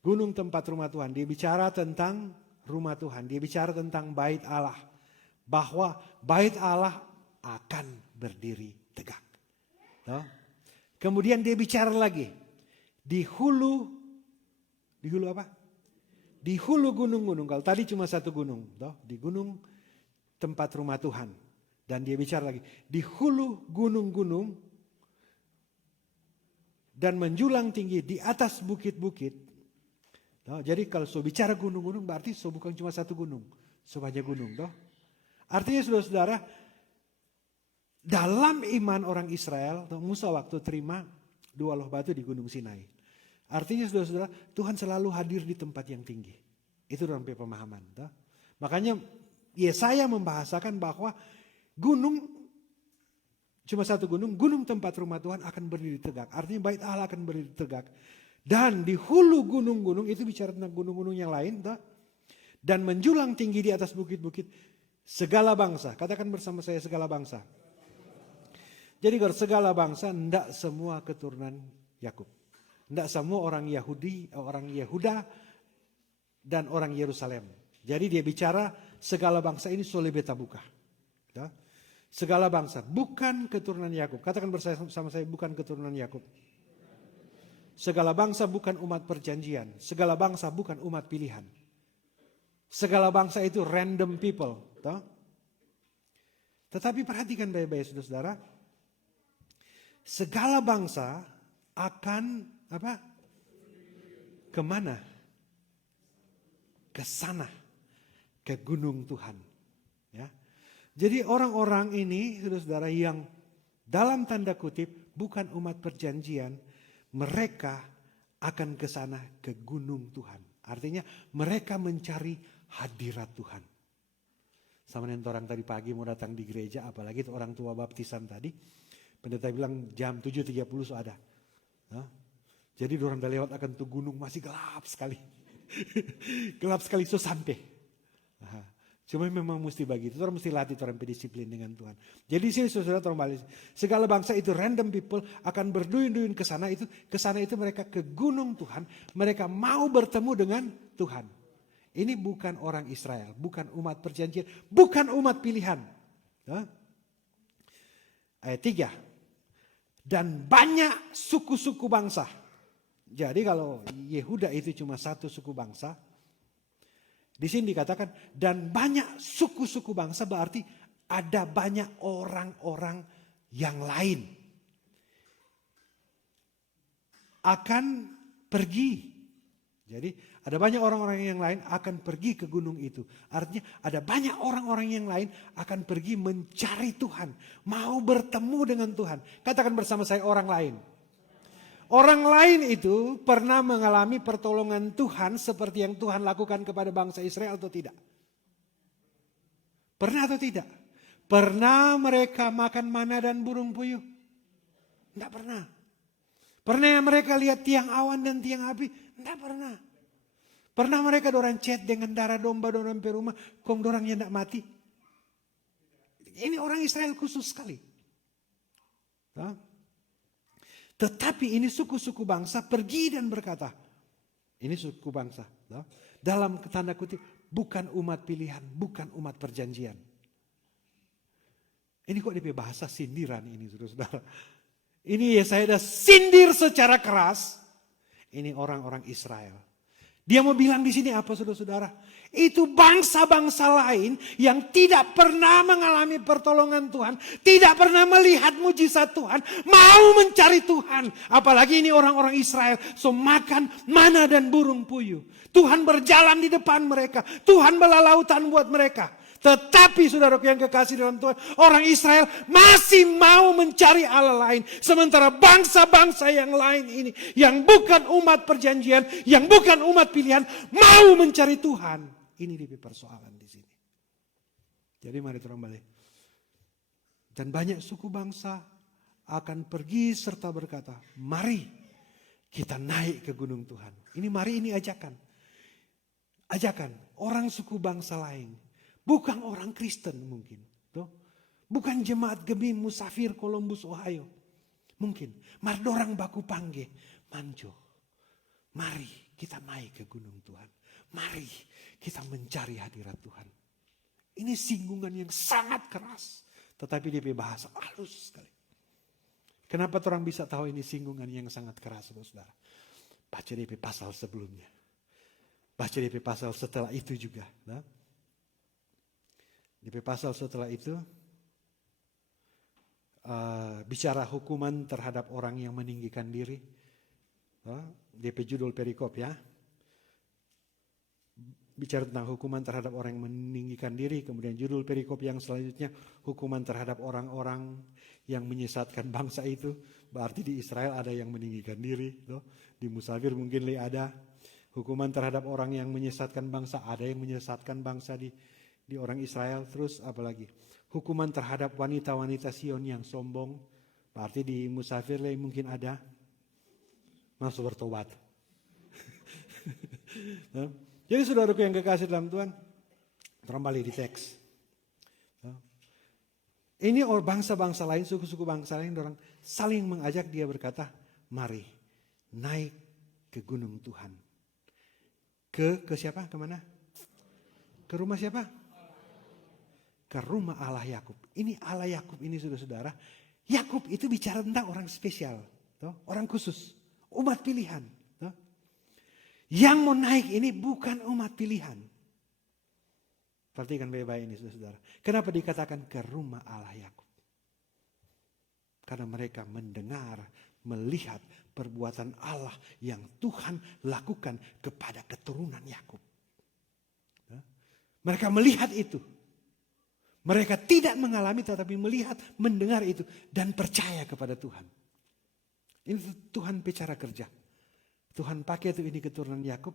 Gunung tempat rumah Tuhan. Dia bicara tentang rumah Tuhan. Dia bicara tentang bait Allah. Bahwa bait Allah akan berdiri tegak. Kemudian dia bicara lagi. Di hulu apa? Di hulu gunung-gunung. Kalau tadi cuma satu gunung. Di gunung tempat rumah Tuhan. Dan dia bicara lagi. Di hulu gunung-gunung. Dan menjulang tinggi di atas bukit-bukit. Jadi kalau bicara gunung-gunung berarti bukan cuma satu gunung. Banyak gunung. Artinya saudara-saudara, dalam iman orang Israel, Musa waktu terima 2 loh batu di Gunung Sinai. Artinya saudara-saudara, Tuhan selalu hadir di tempat yang tinggi. Itu dalam pemahaman. Makanya Yesaya membahasakan bahwa gunung, cuma satu gunung, gunung tempat rumah Tuhan akan berdiri tegak. Artinya bait Allah akan berdiri tegak. Dan di hulu gunung-gunung, itu bicara tentang gunung-gunung yang lain. Dan menjulang tinggi di atas bukit-bukit segala bangsa. Katakan bersama saya segala bangsa. Jadi kalau segala bangsa, tidak semua keturunan Yakub. Tidak semua orang Yahudi, orang Yehuda, dan orang Yerusalem. Jadi dia bicara segala bangsa ini soleh beta buka. Ya. Segala bangsa, bukan keturunan Yakub. Katakan bersama saya, bukan keturunan Yakub. Segala bangsa bukan umat perjanjian. Segala bangsa bukan umat pilihan. Segala bangsa itu random people. Toh? Tetapi perhatikan baik-baik saudara-saudara. Segala bangsa akan apa? Kemana? Ke sana. Ke gunung Tuhan. Ya. Jadi orang-orang ini saudara-saudara yang dalam tanda kutip bukan umat perjanjian. Mereka akan ke sana ke gunung Tuhan. Artinya mereka mencari hadirat Tuhan. Sama dengan orang tadi pagi mau datang di gereja, apalagi orang tua baptisan tadi. Pendeta bilang jam 7.30 so ada. Nah, jadi orang dah lewat akan tuh gunung masih gelap sekali. Gelap sekali so sampai. Nah, cuma memang mesti begitu, orang mesti latih orang berdisiplin dengan Tuhan. Jadi di sini saudara balik. Segala bangsa itu random people akan berduyun-duyun ke sana itu mereka ke gunung Tuhan, mereka mau bertemu dengan Tuhan. Ini bukan orang Israel, bukan umat perjanjian, bukan umat pilihan. Ayat 3. Dan banyak suku-suku bangsa. Jadi kalau Yehuda itu cuma satu suku bangsa, di sini dikatakan dan banyak suku-suku bangsa berarti ada banyak orang-orang yang lain akan pergi. Jadi ada banyak orang-orang yang lain akan pergi ke gunung itu. Artinya ada banyak orang-orang yang lain akan pergi mencari Tuhan. Mau bertemu dengan Tuhan. Katakan bersama saya orang lain. Orang lain itu pernah mengalami pertolongan Tuhan seperti yang Tuhan lakukan kepada bangsa Israel atau tidak? Pernah atau tidak? Pernah mereka makan mana dan burung puyuh? Tidak pernah. Pernah mereka lihat tiang awan dan tiang api? Tidak pernah. Pernah mereka dorang cet dengan darah domba dorang sampai rumah, kong dorangnya tidak mati? Ini orang Israel khusus sekali. Nah. Tetapi ini suku-suku bangsa pergi dan berkata, ini suku bangsa, dalam tanda kutip, bukan umat pilihan, bukan umat perjanjian. Ini kok DP bahasa sindiran ini saudara-saudara. Ini Yesaya sindir secara keras, ini orang-orang Israel. Dia mau bilang di sini apa saudara-saudara? Itu bangsa-bangsa lain yang tidak pernah mengalami pertolongan Tuhan. Tidak pernah melihat mujizat Tuhan. Mau mencari Tuhan. Apalagi ini orang-orang Israel. So makan mana dan burung puyuh. Tuhan berjalan di depan mereka. Tuhan belah lautan buat mereka. Tetapi saudaraku yang kekasih dalam Tuhan, orang Israel masih mau mencari Allah lain. Sementara bangsa-bangsa yang lain ini, yang bukan umat perjanjian, yang bukan umat pilihan, mau mencari Tuhan. Ini dia persoalan di sini. Jadi mari kita balik. Dan banyak suku bangsa akan pergi serta berkata, mari kita naik ke gunung Tuhan. Ini mari ini ajakan. Ajakan orang suku bangsa lain. Bukan orang Kristen mungkin. Bukan jemaat Gemim Musafir Columbus Ohio. Mungkin. Mardorang baku pangge. Manjo. Mari kita naik ke gunung Tuhan. Mari kita mencari hadirat Tuhan. Ini singgungan yang sangat keras. Tetapi dia bahasa halus sekali. Kenapa orang bisa tahu ini singgungan yang sangat keras saudara? Baca DP pasal sebelumnya. Baca DP pasal setelah itu juga. Nah. DP pasal setelah itu bicara hukuman terhadap orang yang meninggikan diri. DP judul perikop ya. Bicara tentang hukuman terhadap orang yang meninggikan diri. Kemudian judul perikop yang selanjutnya hukuman terhadap orang-orang yang menyesatkan bangsa itu. Berarti di Israel ada yang meninggikan diri. Di Musafir mungkin ada. Hukuman terhadap orang yang menyesatkan bangsa. Ada yang menyesatkan bangsa di orang Israel. Terus apalagi hukuman terhadap wanita-wanita Sion yang sombong. Berarti di Musafir mungkin ada. Masuk bertobat. Jadi saudaraku yang kekasih dalam Tuhan, kembali di teks. Ini bangsa-bangsa lain, suku-suku bangsa lain, orang saling mengajak dia berkata, mari naik ke gunung Tuhan. Ke siapa? Kemana? Ke rumah siapa? ke rumah Allah Yakub. Ini Allah Yakub ini saudara-saudara. Yakub itu bicara tentang orang spesial, orang khusus, umat pilihan. Yang mau naik ini bukan umat pilihan. Perhatikan baik-baik ini saudara. Kenapa dikatakan ke rumah Allah Yakub? Karena mereka mendengar, melihat perbuatan Allah yang Tuhan lakukan kepada keturunan Yakub. Mereka melihat itu. Mereka tidak mengalami tetapi melihat, mendengar itu. Dan percaya kepada Tuhan. Ini Tuhan bicara kerja. Tuhan pakai itu ini keturunan Yakub.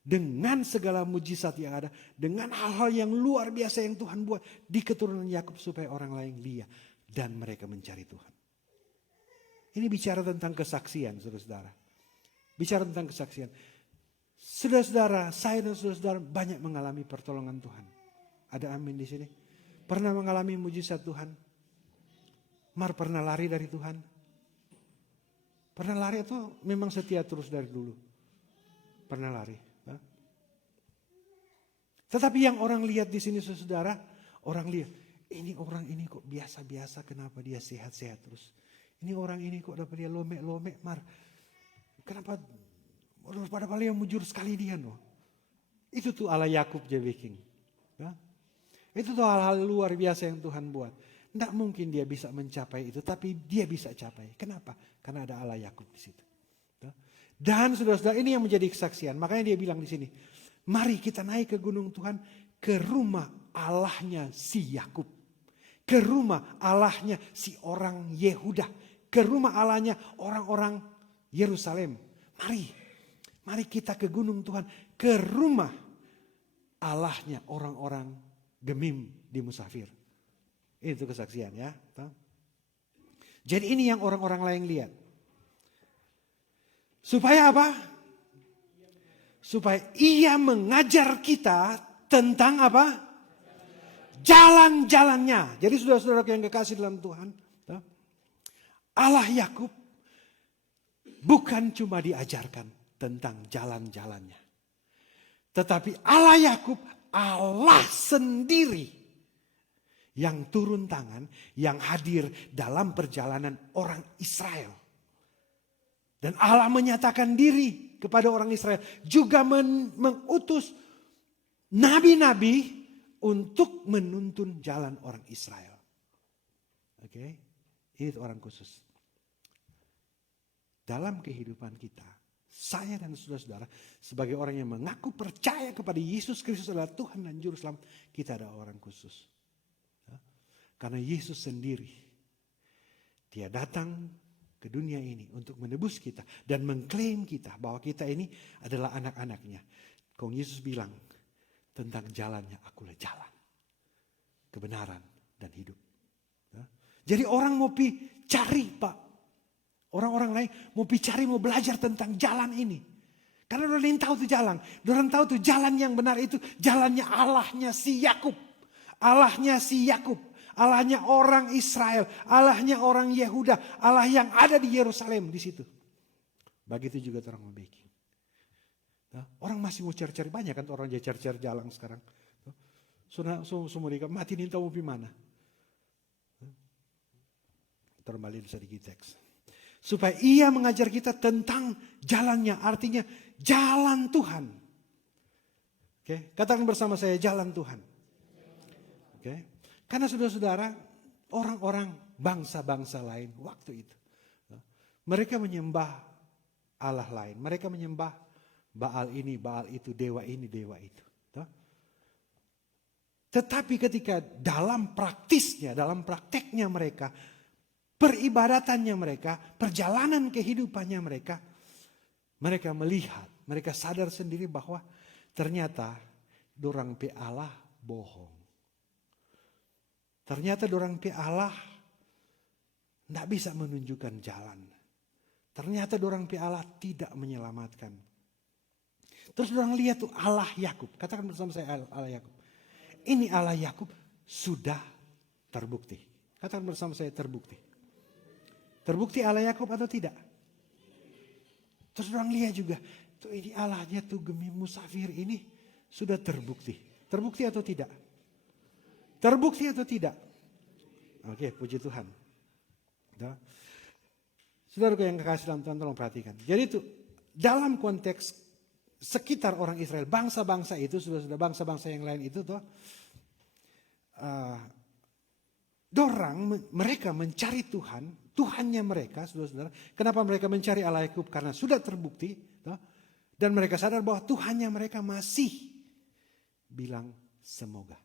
Dengan segala mujizat yang ada. Dengan hal-hal yang luar biasa yang Tuhan buat. Di keturunan Yakub supaya orang lain lihat. Dan mereka mencari Tuhan. Ini bicara tentang kesaksian saudara-saudara. Bicara tentang kesaksian. Saudara-saudara, saya dan saudara-saudara banyak mengalami pertolongan Tuhan. Ada amin di sini? Pernah mengalami mujizat Tuhan? Mar pernah lari dari Tuhan? Pernah lari atau memang setia terus dari dulu? Pernah lari. Tetapi yang orang lihat di sini saudara, orang lihat, ini orang ini kok biasa-biasa, kenapa dia sehat-sehat terus? Ini orang ini kok dapat dia lomek-lomek, Mar. Kenapa padahal yang mujur sekali dia no? Itu tuh Allah Yakub dia bikin. Ya? Itu tuh hal-hal luar biasa yang Tuhan buat. Tidak mungkin dia bisa mencapai itu, tapi dia bisa capai. Kenapa? Karena ada Allah Yakub di situ. Dan saudara-saudara ini yang menjadi kesaksian. Makanya dia bilang di sini, mari kita naik ke gunung Tuhan, ke rumah Allahnya si Yakub, ke rumah Allahnya si orang Yehuda, ke rumah Allahnya orang-orang Yerusalem. Mari kita ke gunung Tuhan, ke rumah Allahnya orang-orang Gemim di Musafir. Itu kesaksian ya. Jadi ini yang orang-orang lain lihat. Supaya apa? Supaya ia mengajar kita tentang apa? Jalan-jalannya. Jadi saudara-saudara yang kekasih dalam Tuhan. Allah Yakub bukan cuma diajarkan tentang jalan-jalannya. Tetapi Allah Yakub, Allah sendiri yang turun tangan, yang hadir dalam perjalanan orang Israel. Dan Allah menyatakan diri kepada orang Israel. Juga mengutus nabi-nabi untuk menuntun jalan orang Israel. Oke, ini orang khusus. Dalam kehidupan kita, saya dan saudara-saudara sebagai orang yang mengaku percaya kepada Yesus Kristus adalah Tuhan dan Juru Selamat, kita adalah orang khusus. Karena Yesus sendiri, dia datang ke dunia ini untuk menebus kita dan mengklaim kita bahwa kita ini adalah anak-anaknya. Kong Yesus bilang tentang jalannya, akulah jalan, kebenaran dan hidup. Jadi orang mau cari Pak. Orang-orang lain mau cari, mau belajar tentang jalan ini. Karena orang tahu tuh jalan. Orang tahu tuh jalan yang benar itu jalannya Allahnya si Yakub. Allahnya si Yakub. Allahnya orang Israel. Allahnya orang Yehuda. Allah yang ada di Yerusalem di situ. Begitu juga orang mau bikin. Orang masih mau cari-cari, banyak kan orang cari-cari jalan sekarang. Semua mati nih tahu mau mana. Terbalik sedikit teks. Supaya ia mengajar kita tentang jalannya. Artinya jalan Tuhan. Oke, katakan bersama saya jalan Tuhan. Oke, karena saudara-saudara, orang-orang bangsa-bangsa lain waktu itu. Mereka menyembah Allah lain. Mereka menyembah Baal ini, Baal itu, dewa ini, dewa itu. Tetapi ketika dalam praktisnya, dalam prakteknya mereka, peribadatannya mereka, perjalanan kehidupannya mereka, mereka melihat, mereka sadar sendiri bahwa ternyata dorang pe Allah bohong. Ternyata dorang pe Allah tidak bisa menunjukkan jalan. Ternyata dorang pe Allah tidak menyelamatkan. Terus dorang lihat tuh Allah Yakub. Katakan bersama saya Allah Yakub. Ini Allah Yakub sudah terbukti. Katakan bersama saya terbukti. Terbukti Allah Yakub atau tidak? Terus orang lihat juga, tuh ini Allahnya tuh Gemim Musafir ini sudah terbukti. Terbukti atau tidak? Terbukti atau tidak? Oke, puji Tuhan. Ya. Saudaraku yang kekasih dalam Tuhan, tolong perhatikan. Jadi itu dalam konteks sekitar orang Israel, bangsa-bangsa itu, sudah bangsa-bangsa yang lain itu toh, mereka mencari Tuhan, Tuhannya mereka, saudara-saudara. Kenapa mereka mencari Allah Yakub? Karena sudah terbukti, toh, dan mereka sadar bahwa Tuhannya mereka masih bilang semoga.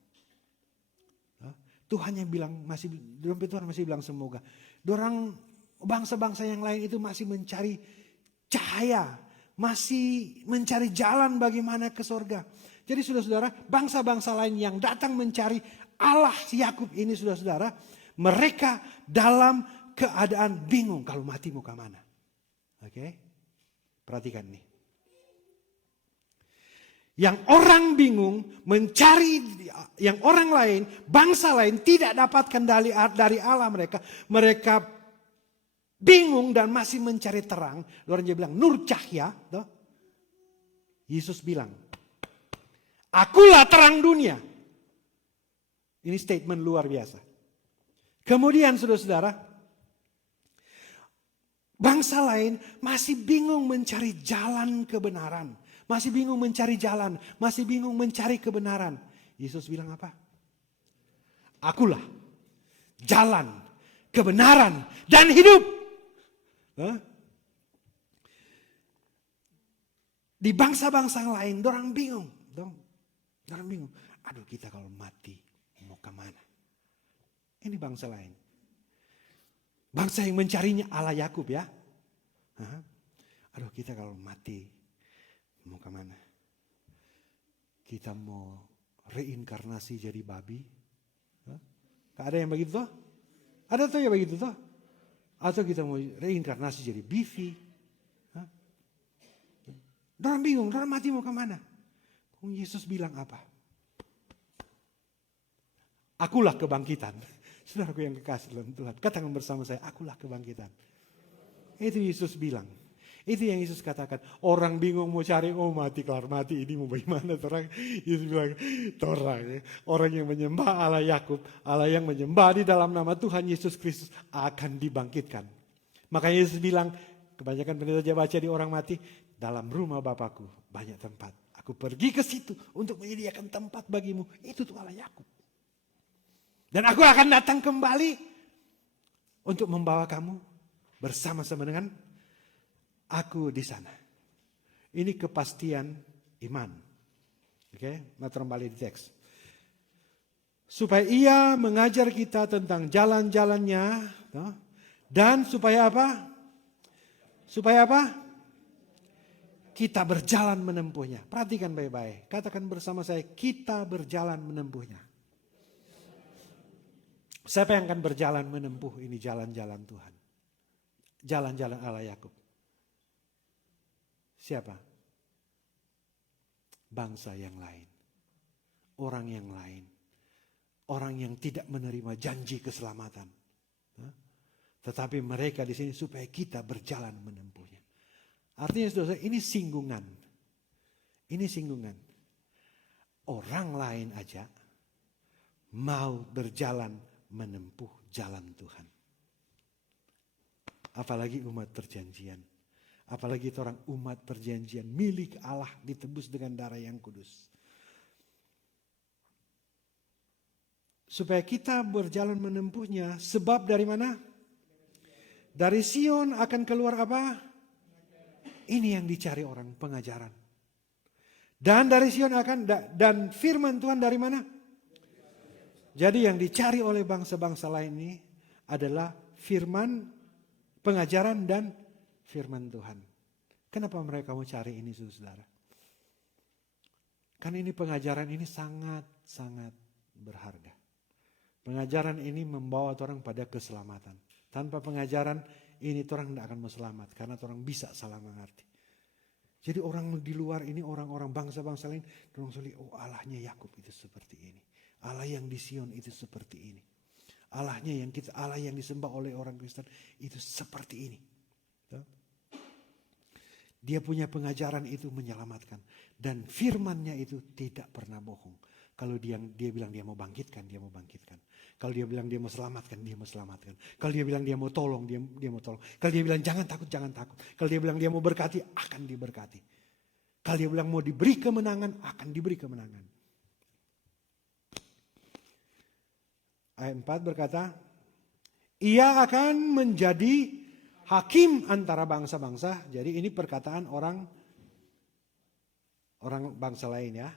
Tuhannya bilang masih, dompet Tuhan masih bilang semoga. Dorang bangsa-bangsa yang lain itu masih mencari cahaya, masih mencari jalan bagaimana ke sorga. Jadi saudara-saudara, bangsa-bangsa lain yang datang mencari Allah Yakub ini, saudara-saudara, mereka dalam keadaan bingung kalau mati mau kemana. Oke, perhatikan nih. Yang orang bingung mencari, yang orang lain, bangsa lain tidak dapatkan dari Allah mereka. Mereka bingung dan masih mencari terang. Orang dia bilang nur cahaya. Toh. Yesus bilang, akulah terang dunia. Ini statement luar biasa. Kemudian saudara-saudara, bangsa lain masih bingung mencari jalan kebenaran. Masih bingung mencari jalan, masih bingung mencari kebenaran. Yesus bilang apa? Akulah jalan, kebenaran, dan hidup. Hah? Di bangsa-bangsa lain, dorang bingung. Dorang bingung. Aduh, kita kalau mati mau kemana? Ini bangsa lain. Bangsa yang mencarinya Allah Yakub ya. Hah? Aduh, kita kalau mati mau kemana? Kita mau reinkarnasi jadi babi? Ada yang begitu toh? Ada tuh yang begitu toh? Atau kita mau reinkarnasi jadi bivi? Dorang bingung, dorang mati mau kemana? Yesus bilang apa? Akulah kebangkitan. Saudaraku yang kekasih dalam Tuhan, katakan bersama saya, akulah kebangkitan. Itu Yesus bilang. Itu yang Yesus katakan. Orang bingung mau cari, oh mati, kelar mati, ini mau bagaimana? Yesus bilang, orang yang menyembah Allah Yakub, Allah yang menyembah di dalam nama Tuhan Yesus Kristus akan dibangkitkan. Makanya Yesus bilang, kebanyakan pendeta baca di orang mati, dalam rumah Bapakku banyak tempat. Aku pergi ke situ untuk menyediakan tempat bagimu. Itu tuh Allah Yakub. Dan aku akan datang kembali untuk membawa kamu bersama-sama dengan aku di sana. Ini kepastian iman. Oke, mari kembali di teks. Supaya ia mengajar kita tentang jalan-jalannya. Dan supaya apa? Supaya apa? Kita berjalan menempuhnya. Perhatikan baik-baik. Katakan bersama saya, kita berjalan menempuhnya. Siapa yang akan berjalan menempuh ini jalan-jalan Tuhan? Jalan-jalan Allah Yakub. Siapa? Bangsa yang lain. Orang yang lain. Orang yang tidak menerima janji keselamatan. Tetapi mereka di sini supaya kita berjalan menempuhnya. Artinya saudara, ini singgungan. Ini singgungan. Orang lain aja mau berjalan menempuh jalan Tuhan. Apalagi umat perjanjian. Apalagi itu orang umat perjanjian milik Allah ditebus dengan darah yang kudus. Supaya kita berjalan menempuhnya, sebab dari mana? Dari Sion akan keluar apa? Ini yang dicari orang, pengajaran. Dan dari Sion akan, dan firman Tuhan dari mana? Jadi yang dicari oleh bangsa-bangsa lain ini adalah firman, pengajaran dan firman Tuhan. Kenapa mereka mau cari ini saudara? Karena ini pengajaran ini sangat-sangat berharga. Pengajaran ini membawa orang pada keselamatan. Tanpa pengajaran ini orang tidak akan mau selamat. Karena orang bisa salah mengerti. Jadi orang di luar ini, orang-orang bangsa-bangsa lain, orang solih, oh Allahnya Yakub itu seperti ini. Allah yang di Sion itu seperti ini. Allah yang disembah oleh orang Kristen itu seperti ini. Dia punya pengajaran itu menyelamatkan. Dan firman-Nya itu tidak pernah bohong. Kalau dia bilang dia mau bangkitkan, dia mau bangkitkan. Kalau dia bilang dia mau selamatkan, dia mau selamatkan. Kalau dia bilang dia mau tolong, dia mau tolong. Kalau dia bilang jangan takut, jangan takut. Kalau dia bilang dia mau berkati, akan diberkati. Kalau dia bilang mau diberi kemenangan, akan diberi kemenangan. Ayat 4 berkata, ia akan menjadi hakim antara bangsa-bangsa. Jadi ini perkataan orang bangsa lain ya.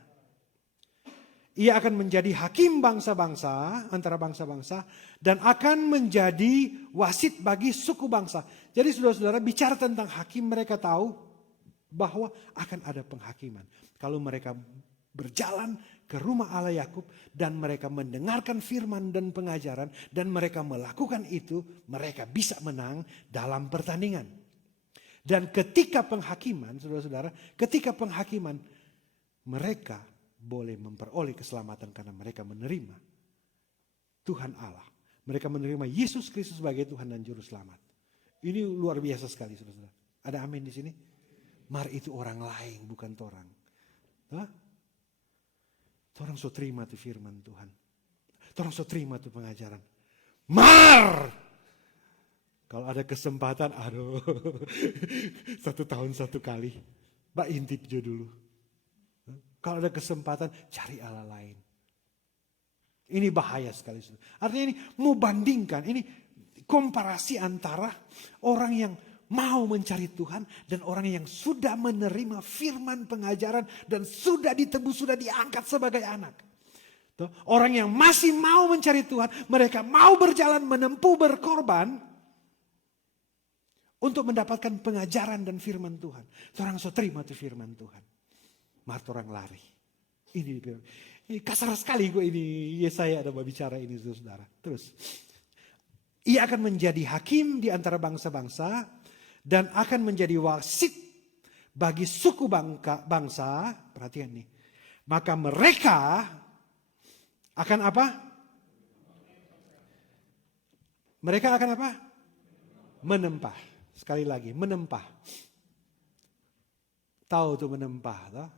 Ia akan menjadi hakim bangsa-bangsa, antara bangsa-bangsa, dan akan menjadi wasit bagi suku bangsa. Jadi saudara-saudara bicara tentang hakim, mereka tahu bahwa akan ada penghakiman. Kalau mereka berjalan ke rumah Allah Yakub dan mereka mendengarkan firman dan pengajaran dan mereka melakukan itu, mereka bisa menang dalam pertandingan. Dan ketika penghakiman, saudara-saudara, ketika penghakiman, mereka boleh memperoleh keselamatan karena mereka menerima Tuhan Allah. Mereka menerima Yesus Kristus sebagai Tuhan dan Juru Selamat. Ini luar biasa sekali, saudara-saudara. Ada amin di sini? Mari itu orang lain, bukan torang. Torang so terima tuh firman Tuhan. Torang so terima tuh pengajaran. Mar! Kalau ada kesempatan, 1 tahun 1 kali. Mbak intip jo dulu. Kalau ada kesempatan, cari Allah lain. Ini bahaya sekali. Artinya ini mau bandingkan, ini komparasi antara orang yang mau mencari Tuhan dan orang yang sudah menerima firman pengajaran dan sudah ditebus, sudah diangkat sebagai anak. Orang yang masih mau mencari Tuhan, mereka mau berjalan menempuh berkorban untuk mendapatkan pengajaran dan firman Tuhan. Orang so terima tuh firman Tuhan. Mart orang lari. Ini kasar sekali gue ini. Yesaya ada bicara ini saudara. Terus. Ia akan menjadi hakim di antara bangsa-bangsa. Dan akan menjadi wasit bagi suku bangsa. Perhatian nih. Maka mereka akan apa? Mereka akan apa? Menempah. Sekali lagi, menempah. Tahu tuh menempah, toh?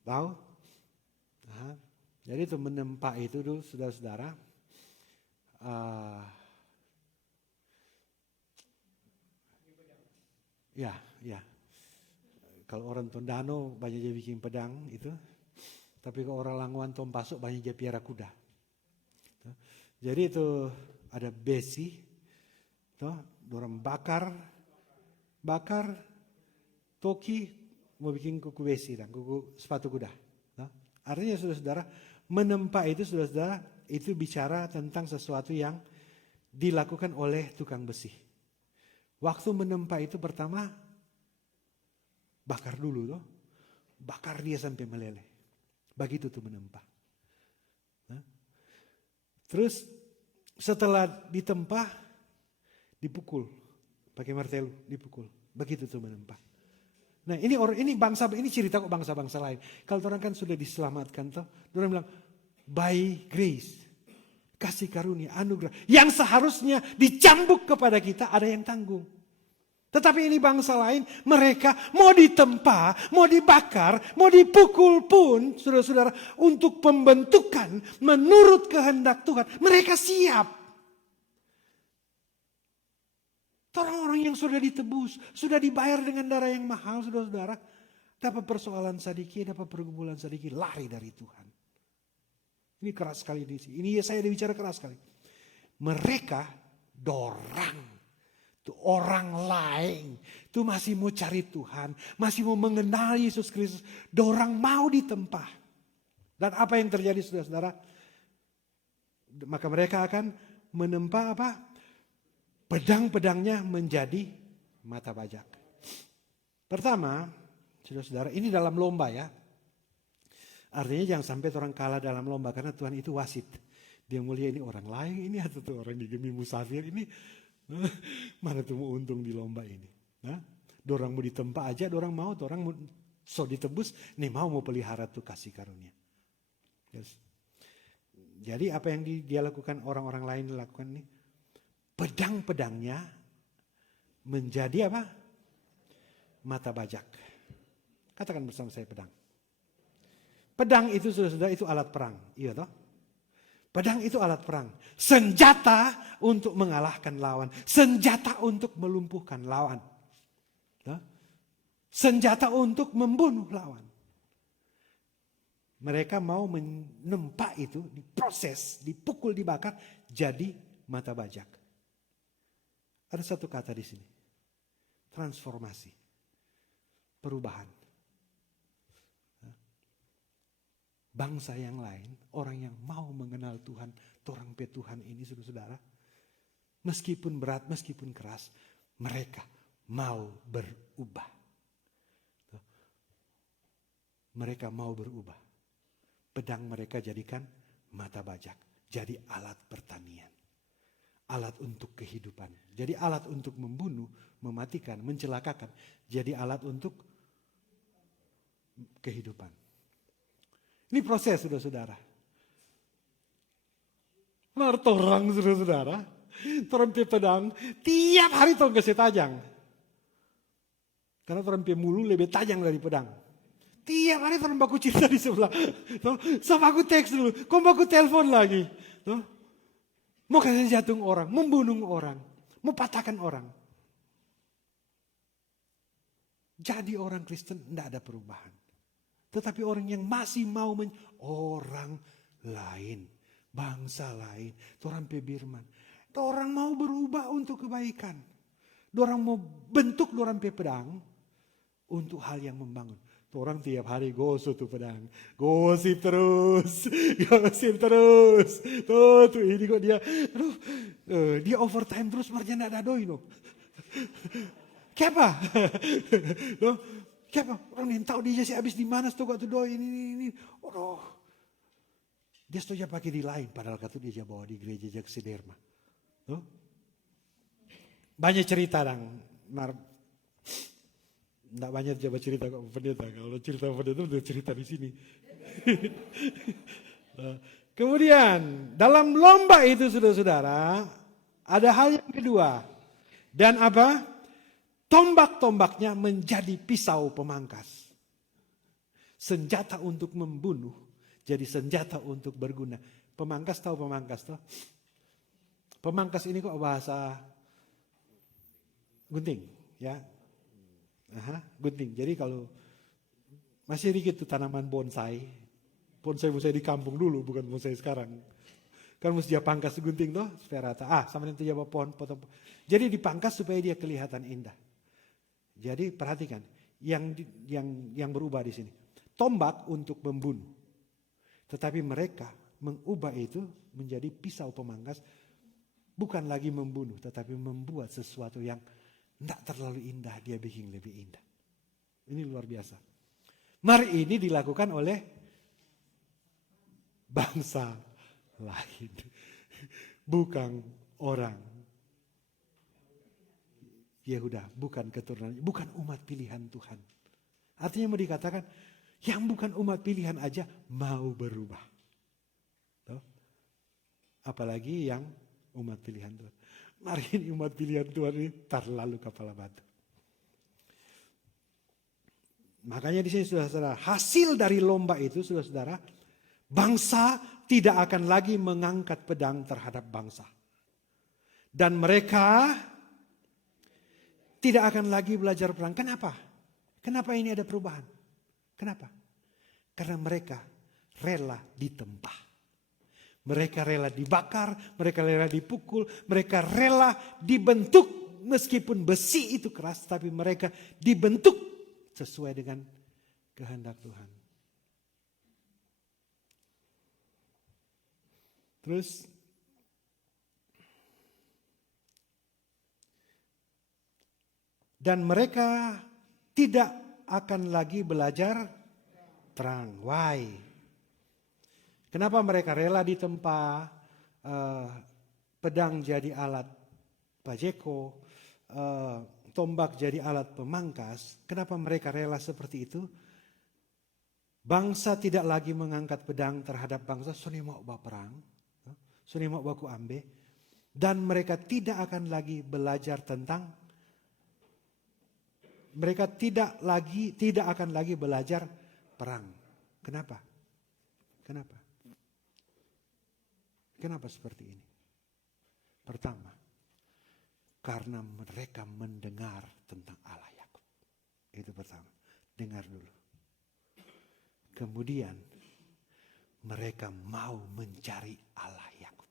Tahu? Nah, jadi itu menempa itu dulu saudara-saudara. Ya. Kalau orang Tondano banyak dia bikin pedang itu. Tapi kalau orang Languan Tompasuk banyak dia piara kuda. Jadi itu ada besi. Dorang bakar toki mau bikin kuku besi dan kuku sepatu kuda. Artinya saudara-saudara, menempa itu saudara-saudara itu bicara tentang sesuatu yang dilakukan oleh tukang besi. Waktu menempa itu pertama bakar dulu toh. Bakar dia sampai meleleh. Begitu tuh menempa. Terus setelah ditempa dipukul pakai martelo, dipukul. Begitu tuh menempa. Nah ini cerita kok bangsa-bangsa lain. Kalau orang kan sudah diselamatkan toh, orang bilang by grace, kasih karunia, anugerah yang seharusnya dicambuk kepada kita ada yang tanggung. Tetapi ini bangsa lain, mereka mau ditempa, mau dibakar, mau dipukul pun, saudara-saudara, untuk pembentukan menurut kehendak Tuhan, mereka siap. Orang-orang yang sudah ditebus, sudah dibayar dengan darah yang mahal, saudara-saudara, dapat persoalan sedikit, dapat pergumulan sedikit, lari dari Tuhan. Ini keras sekali di sini. Ini saya bicara keras sekali. Mereka dorang. Itu orang lain. Itu masih mau cari Tuhan. Masih mau mengenal Yesus Kristus. Dorang mau ditempah. Dan apa yang terjadi saudara-saudara? Maka mereka akan menempa apa? Pedang-pedangnya menjadi mata bajak. Pertama, saudara-saudara, ini dalam lomba ya. Artinya jangan sampai orang kalah dalam lomba. Karena Tuhan itu wasit. Dia mulia ini orang lain. Ini atau tuh orang di Gemi Musafir. Ini mana tuh mau untung di lomba ini. Dorang mau ditempa aja. Dorang mau. Dorang mau so ditebus. Nih mau pelihara tuh kasih karunia. Yes. Jadi apa yang dia lakukan orang-orang lain lakukan ini. Pedang-pedangnya menjadi apa? Mata bajak. Katakan bersama saya pedang. Pedang itu sudah itu alat perang, iya toh? Pedang itu alat perang. Senjata untuk mengalahkan lawan. Senjata untuk melumpuhkan lawan. Senjata untuk membunuh lawan. Mereka mau menempa itu, diproses, dipukul, dibakar, jadi mata bajak. Ada satu kata di sini. Transformasi. Perubahan. Bangsa yang lain, orang yang mau mengenal Tuhan, orang Tuhan ini saudara, meskipun berat, meskipun keras, mereka mau berubah. Mereka mau berubah. Pedang mereka jadikan mata bajak, jadi alat pertanian. Alat untuk kehidupan, jadi alat untuk membunuh, mematikan, mencelakakan, jadi alat untuk kehidupan. Ini proses saudara-saudara. Orang saudara-saudara, terempi pedang, tiap hari tong kasih tajam. Karena terempi mulu lebih tajam dari pedang. Tiap hari terempi aku cerita di sebelah. Sama aku teks dulu, kok aku telepon lagi. Mau kasih jantung orang, membunuh orang, mau patahkan orang. Jadi orang Kristen tidak ada perubahan. Tetapi orang yang masih mau orang lain, bangsa lain, orang pebirman, orang mau berubah untuk kebaikan. Orang mau bentuk orang pedang untuk hal yang membangun. Orang tiap hari gosip tuh pedang, gosip terus. Tuh ini kok dia, dia overtime terus margina ada doi no. Kenapa? Kenapa? Orang yang tahu dia sih habis di mana tuh kok tuh doi ini. Oh, dia setuju pakai di lain, padahal kata dia bawa di gereja Jak Siderma. Banyak cerita dong, nggak banyak coba cerita kok pendeta. Kalau cerita pendeta udah cerita di sini. Kemudian dalam lomba itu saudara-saudara ada hal yang kedua. Dan apa? Tombak-tombaknya menjadi pisau pemangkas. Senjata untuk membunuh jadi senjata untuk berguna. Pemangkas tahu pemangkas toh? Pemangkas ini kok bahasa gunting ya. Gunting. Jadi kalau masih dikit tuh tanaman bonsai. Bonsai di kampung dulu bukan bonsai sekarang. Kan mesti dia pangkas gunting toh supaya rata. Sama itu jawab pohon potong. Jadi dipangkas supaya dia kelihatan indah. Jadi perhatikan yang berubah di sini. Tombak untuk membunuh. Tetapi mereka mengubah itu menjadi pisau pemangkas. Bukan lagi membunuh tetapi membuat sesuatu yang tidak terlalu indah, dia bikin lebih indah. Ini luar biasa. Mari ini dilakukan oleh bangsa lain. Bukan orang Yehuda, bukan keturunan, bukan umat pilihan Tuhan. Artinya mau dikatakan, yang bukan umat pilihan aja mau berubah. Apalagi yang umat pilihan Tuhan. Mari ini umat pilihan Tuhan ini terlalu kepala batu. Makanya di sini saudara-saudara, hasil dari lomba itu saudara-saudara, bangsa tidak akan lagi mengangkat pedang terhadap bangsa. Dan mereka tidak akan lagi belajar perang. Kenapa? Kenapa ini ada perubahan? Kenapa? Karena mereka rela ditempa. Mereka rela dibakar, mereka rela dipukul, mereka rela dibentuk. Meskipun besi itu keras, tapi mereka dibentuk sesuai dengan kehendak Tuhan. Terus dan mereka tidak akan lagi belajar perang. Why? Kenapa mereka rela ditempa, pedang jadi alat pajeko, tombak jadi alat pemangkas? Kenapa mereka rela seperti itu? Bangsa tidak lagi mengangkat pedang terhadap bangsa, suni mau perang, suni mau baku ambe, dan mereka tidak akan lagi belajar tentang, mereka tidak akan lagi belajar perang. Kenapa? Kenapa? Kenapa seperti ini? Pertama, karena mereka mendengar tentang Allah Yakub. Itu pertama, dengar dulu. Kemudian mereka mau mencari Allah Yakub.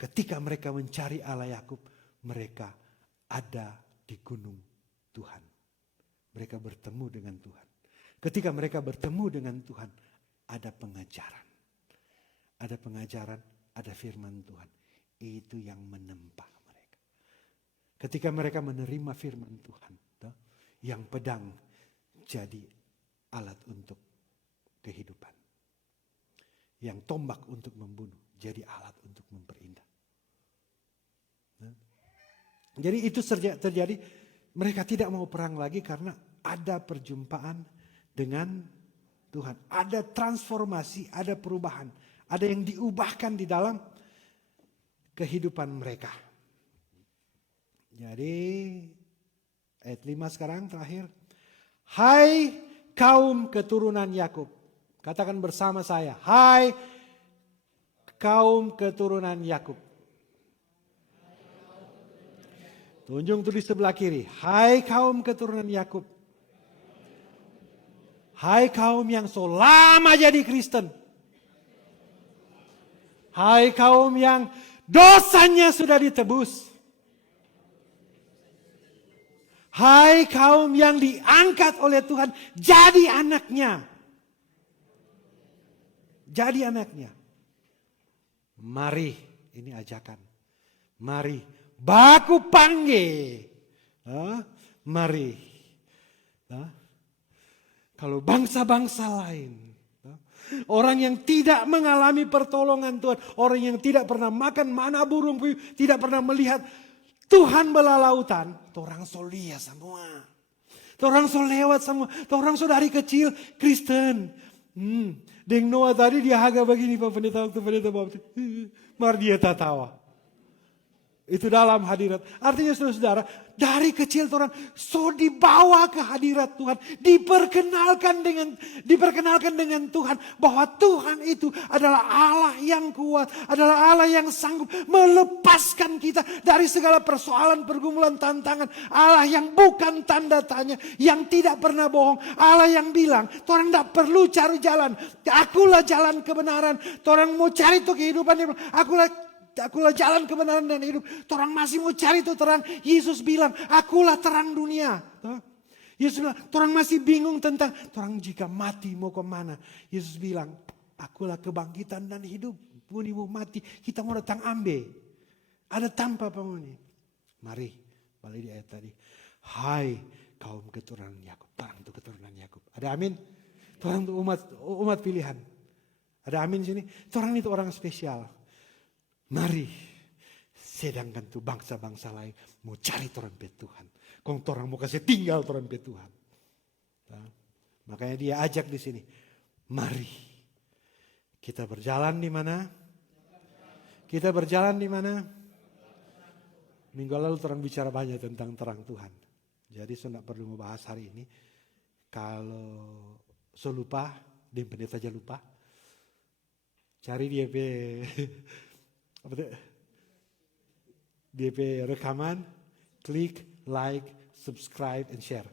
Ketika mereka mencari Allah Yakub, mereka ada di gunung Tuhan. Mereka bertemu dengan Tuhan. Ketika mereka bertemu dengan Tuhan, ada pengajaran. Ada pengajaran, ada firman Tuhan. Itu yang menempa mereka. Ketika mereka menerima firman Tuhan, yang pedang jadi alat untuk kehidupan. Yang tombak untuk membunuh jadi alat untuk memperindah. Jadi itu terjadi, mereka tidak mau perang lagi karena ada perjumpaan dengan Tuhan. Ada transformasi, ada perubahan. Ada yang diubahkan di dalam kehidupan mereka. Jadi ayat 5 sekarang terakhir. Hai kaum keturunan Yakub. Katakan bersama saya. Hai kaum keturunan Yakub. Tunjuk tulis sebelah kiri. Hai kaum keturunan Yakub. Hai kaum yang so lama jadi Kristen. Hai kaum yang dosanya sudah ditebus. Hai kaum yang diangkat oleh Tuhan jadi anaknya. Jadi anaknya. Mari, ini ajakan. Mari, baku panggil. Mari. Kalau bangsa-bangsa lain, orang yang tidak mengalami pertolongan Tuhan, orang yang tidak pernah makan mana burung puyuh, tidak pernah melihat Tuhan bela lautan, orang solia semua. Orang so lewat semua, orang so dari kecil Kristen. Deng Noah tadi dia haga begini Pak Pendeta waktu pendeta bawa. Mar dia tertawa. Itu dalam hadirat. Artinya saudara-saudara, dari kecil orang so dibawa ke hadirat Tuhan, diperkenalkan dengan Tuhan bahwa Tuhan itu adalah Allah yang kuat, adalah Allah yang sanggup melepaskan kita dari segala persoalan, pergumulan, tantangan. Allah yang bukan tanda tanya, yang tidak pernah bohong. Allah yang bilang, orang tidak perlu cari jalan. Akulah jalan kebenaran. Orang mau cari itu kehidupan, akulah jalan kebenaran dan hidup. Orang masih mau cari itu terang. Yesus bilang, akulah terang dunia. Yesus bilang, orang masih bingung tentang, orang jika mati mau kemana. Yesus bilang, akulah kebangkitan dan hidup. Puni mau mati, kita mau datang ambil. Ada tanpa penghuni. Mari, balik di ayat tadi. Hai kaum keturunan Yakub. Terang itu keturunan Yakub. Ada amin? Terang itu umat pilihan. Ada amin sini? Terang itu orang spesial. Mari, sedangkan tuh bangsa-bangsa lain mau cari trompet Tuhan. Kong orang mau kasih tinggal trompet Tuhan. Makanya dia ajak di sini. Mari, kita berjalan di mana? Kita berjalan di mana? Minggu lalu orang bicara banyak tentang terang Tuhan. Jadi saya tidak perlu membahas hari ini. Kalau saya lupa, di pendeta saja lupa. Cari dia DP rekaman, klik, like, subscribe, and share.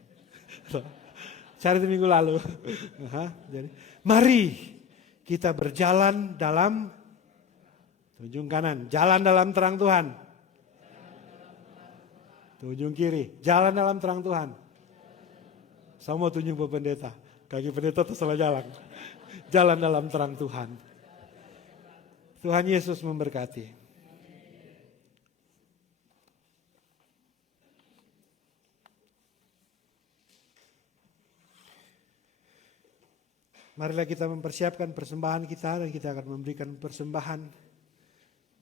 Cari itu minggu lalu. Jadi, mari kita berjalan dalam, tunjuk kanan, jalan dalam terang Tuhan. Tunjuk kiri, jalan dalam terang Tuhan. Saya mau tunjuk ke pendeta, kaki pendeta tersalah jalan. Jalan dalam terang Tuhan. Tuhan Yesus memberkati. Marilah kita mempersiapkan persembahan kita dan kita akan memberikan persembahan.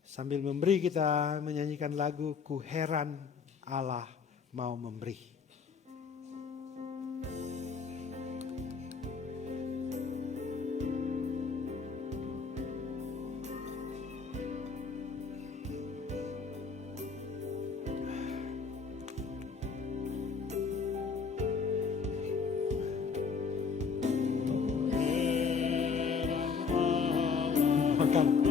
Sambil memberi kita menyanyikan lagu Ku Heran Allah Mau Memberi. silakan.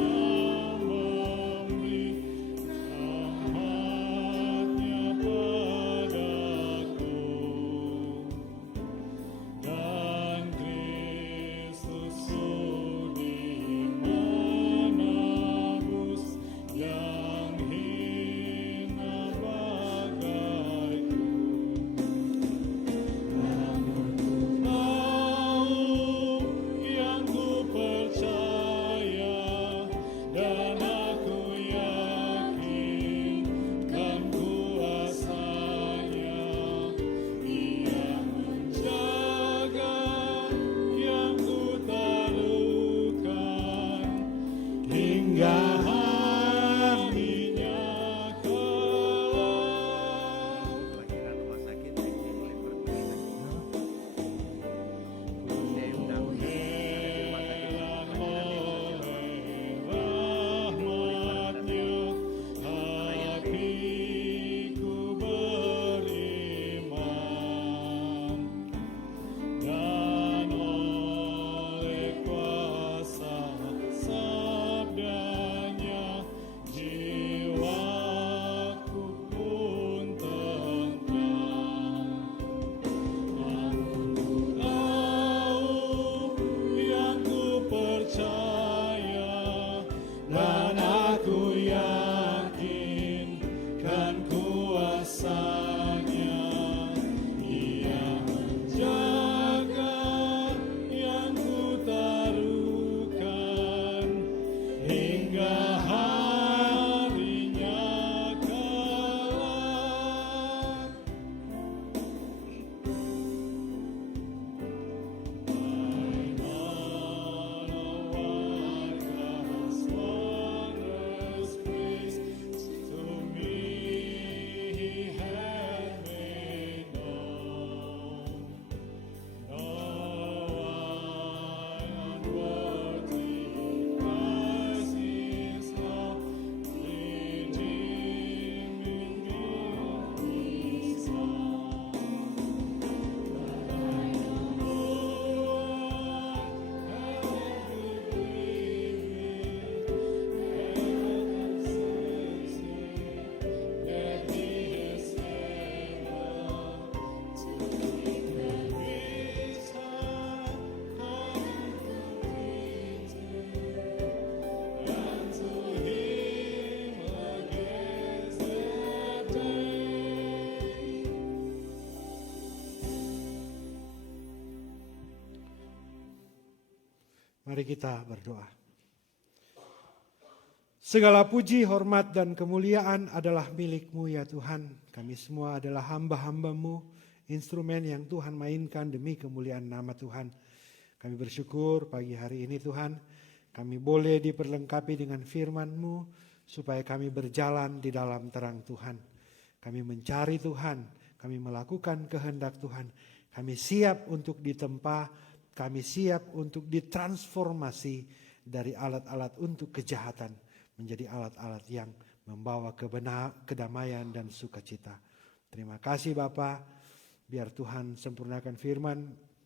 Mari kita berdoa. Segala puji, hormat, dan kemuliaan adalah milik-Mu ya Tuhan. Kami semua adalah hamba-hamba-Mu, instrumen yang Tuhan mainkan demi kemuliaan nama Tuhan. Kami bersyukur pagi hari ini Tuhan, kami boleh diperlengkapi dengan firman-Mu, supaya kami berjalan di dalam terang Tuhan. Kami mencari Tuhan, kami melakukan kehendak Tuhan. Kami siap untuk ditempa, kami siap untuk ditransformasi dari alat-alat untuk kejahatan menjadi alat-alat yang membawa kedamaian dan sukacita. Terima kasih Bapa, biar Tuhan sempurnakan firman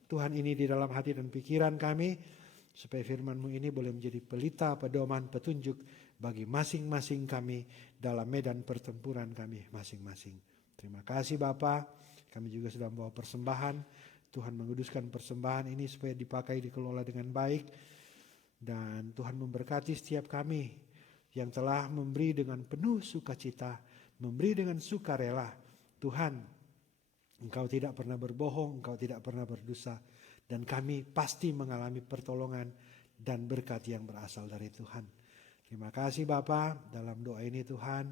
Tuhan ini di dalam hati dan pikiran kami, supaya firman-Mu ini boleh menjadi pelita, pedoman, petunjuk bagi masing-masing kami dalam medan pertempuran kami masing-masing. Terima kasih Bapa, kami juga sudah membawa persembahan. Tuhan menguduskan persembahan ini supaya dipakai, dikelola dengan baik. Dan Tuhan memberkati setiap kami yang telah memberi dengan penuh sukacita, memberi dengan sukarela. Tuhan, Engkau tidak pernah berbohong, Engkau tidak pernah berdosa. Dan kami pasti mengalami pertolongan dan berkat yang berasal dari Tuhan. Terima kasih Bapa, dalam doa ini Tuhan,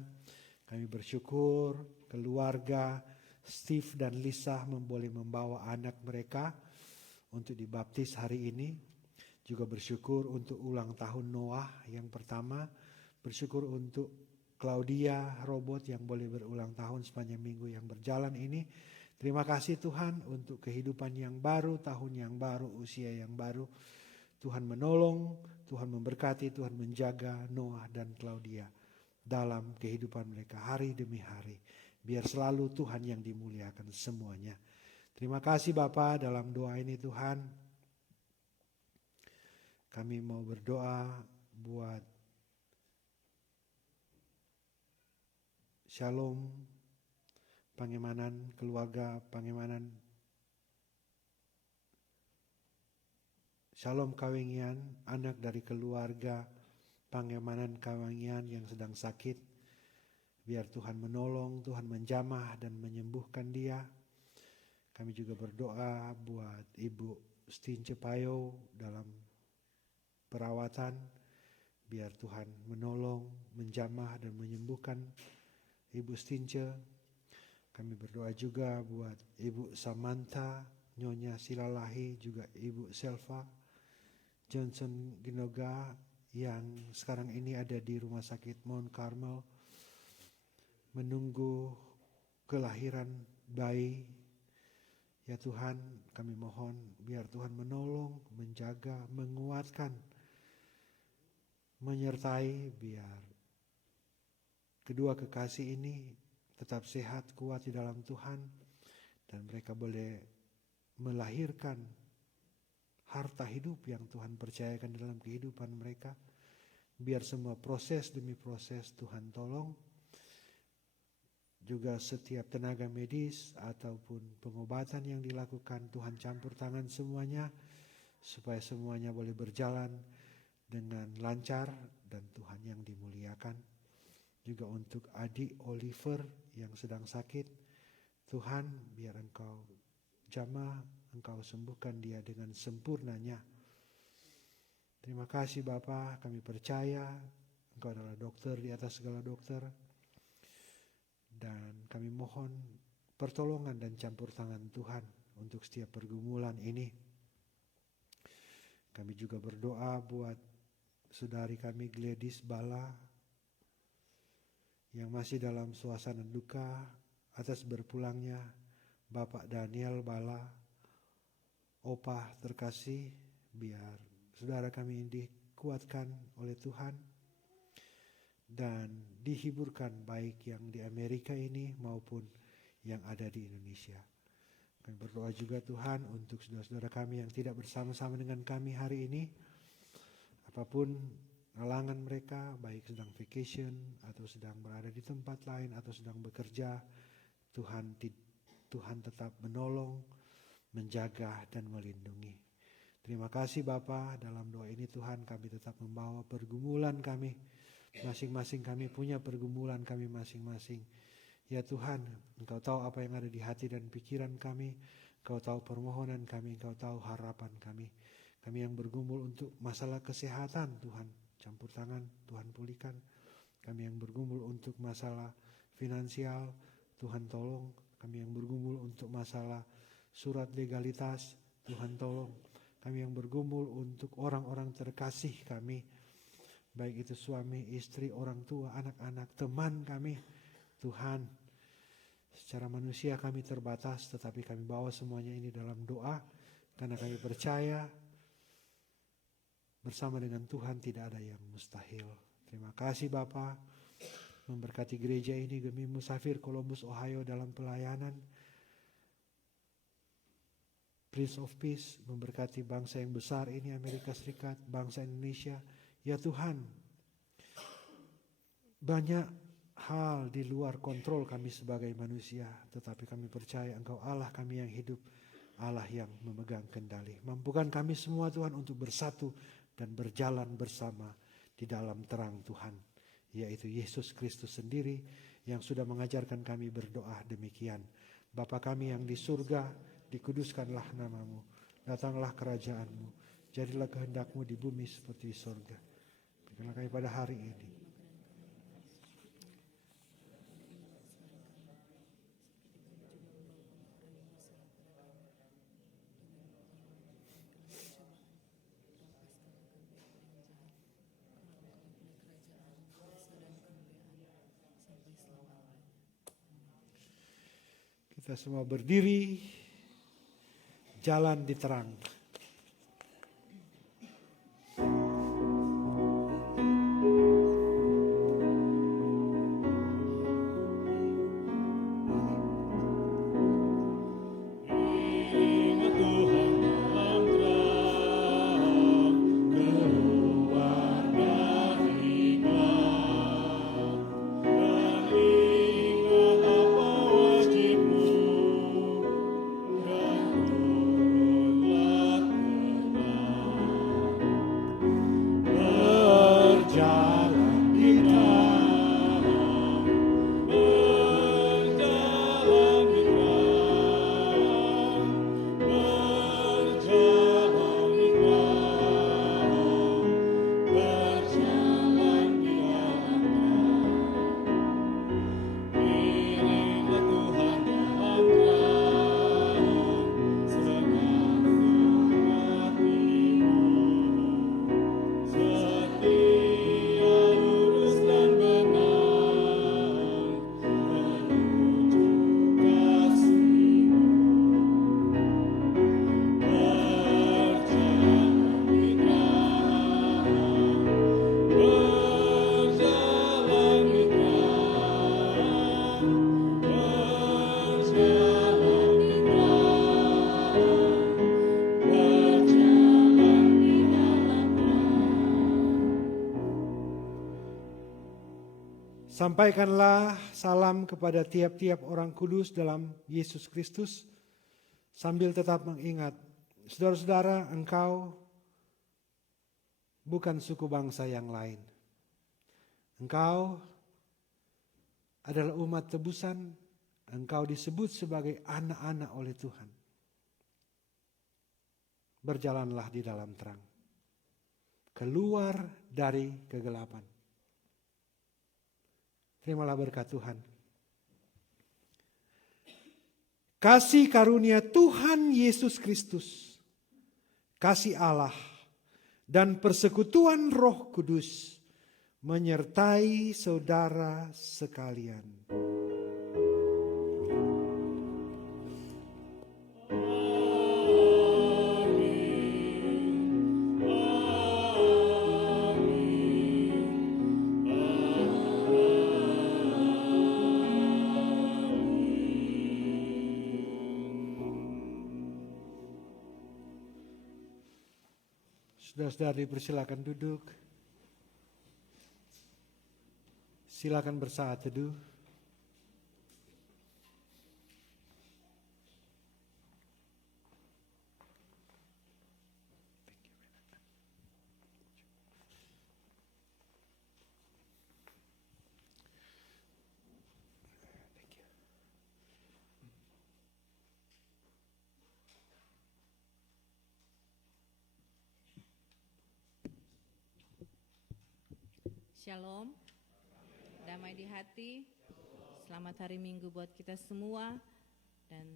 kami bersyukur keluarga Steve dan Lisa boleh membawa anak mereka untuk dibaptis hari ini. Juga bersyukur untuk ulang tahun Noah yang pertama. Bersyukur untuk Claudia Robot yang boleh berulang tahun sepanjang minggu yang berjalan ini. Terima kasih Tuhan untuk kehidupan yang baru, tahun yang baru, usia yang baru. Tuhan menolong, Tuhan memberkati, Tuhan menjaga Noah dan Claudia dalam kehidupan mereka hari demi hari. Biar selalu Tuhan yang dimuliakan semuanya. Terima kasih Bapa, dalam doa ini Tuhan, kami mau berdoa buat Shalom, Pangemanan, keluarga Pangemanan, Shalom Kawengian, anak dari keluarga Pangemanan Kawengian yang sedang sakit. Biar Tuhan menolong, Tuhan menjamah dan menyembuhkan dia. Kami juga berdoa buat Ibu Stince Payo dalam perawatan. Biar Tuhan menolong, menjamah dan menyembuhkan Ibu Stince. Kami berdoa juga buat Ibu Samantha, Nyonya Silalahi, juga Ibu Selva Johnson Ginoga yang sekarang ini ada di Rumah Sakit Mount Carmel menunggu kelahiran bayi. Ya Tuhan, kami mohon biar Tuhan menolong, menjaga, menguatkan, menyertai biar kedua kekasih ini tetap sehat, kuat di dalam Tuhan, dan mereka boleh melahirkan harta hidup yang Tuhan percayakan dalam kehidupan mereka. Biar semua proses demi proses Tuhan tolong. Juga setiap tenaga medis ataupun pengobatan yang dilakukan, Tuhan campur tangan semuanya supaya semuanya boleh berjalan dengan lancar dan Tuhan yang dimuliakan. Juga untuk adik Oliver yang sedang sakit, Tuhan biar Engkau jamah, Engkau sembuhkan dia dengan sempurnanya. Terima kasih Bapa, kami percaya Engkau adalah dokter di atas segala dokter. Dan kami mohon pertolongan dan campur tangan Tuhan untuk setiap pergumulan ini. Kami juga berdoa buat saudari kami Gladys Bala yang masih dalam suasana duka atas berpulangnya Bapak Daniel Bala. Opah terkasih, biar saudara kami ini dikuatkan oleh Tuhan dan dihiburkan baik yang di Amerika ini maupun yang ada di Indonesia. Kami berdoa juga Tuhan untuk saudara-saudara kami yang tidak bersama-sama dengan kami hari ini. Apapun halangan mereka, baik sedang vacation atau sedang berada di tempat lain atau sedang bekerja, Tuhan tetap menolong, menjaga dan melindungi. Terima kasih Bapa, dalam doa ini Tuhan kami tetap membawa pergumulan kami. Masing-masing kami punya pergumulan kami masing-masing. Ya Tuhan, Engkau tahu apa yang ada di hati dan pikiran kami. Engkau tahu permohonan kami, Engkau tahu harapan kami. Kami yang bergumul untuk masalah kesehatan, Tuhan campur tangan, Tuhan pulihkan. Kami yang bergumul untuk masalah finansial, Tuhan tolong. Kami yang bergumul untuk masalah surat legalitas, Tuhan tolong. Kami yang bergumul untuk orang-orang terkasih kami, baik itu suami, istri, orang tua, anak-anak, teman kami. Tuhan, secara manusia kami terbatas, tetapi kami bawa semuanya ini dalam doa, karena kami percaya bersama dengan Tuhan tidak ada yang mustahil. Terima kasih Bapa, memberkati gereja ini demi musafir Columbus, Ohio dalam pelayanan. Prince of Peace, memberkati bangsa yang besar ini, Amerika Serikat, bangsa Indonesia. Ya Tuhan, banyak hal di luar kontrol kami sebagai manusia, tetapi kami percaya Engkau Allah kami yang hidup, Allah yang memegang kendali. Mampukan kami semua Tuhan untuk bersatu dan berjalan bersama di dalam terang Tuhan, yaitu Yesus Kristus sendiri yang sudah mengajarkan kami berdoa demikian. Bapa kami yang di surga, dikuduskanlah namamu, datanglah kerajaan-Mu, jadilah kehendak-Mu di bumi seperti di surga. Berikanlah kami pada hari ini kita semua berdiri, jalan di terang. Tuhan dalam terang, keluar Sampaikanlah salam kepada tiap-tiap orang kudus dalam Yesus Kristus, sambil tetap mengingat, saudara-saudara, engkau bukan suku bangsa yang lain. Engkau adalah umat tebusan, engkau disebut sebagai anak-anak oleh Tuhan. Berjalanlah di dalam terang, keluar dari kegelapan. Terimalah berkat Tuhan. Kasih karunia Tuhan Yesus Kristus, kasih Allah, dan persekutuan Roh Kudus menyertai saudara sekalian. Saudara-saudara dipersilakan duduk. Silakan bersaat teduh. Shalom, damai di hati, selamat hari Minggu buat kita semua, dan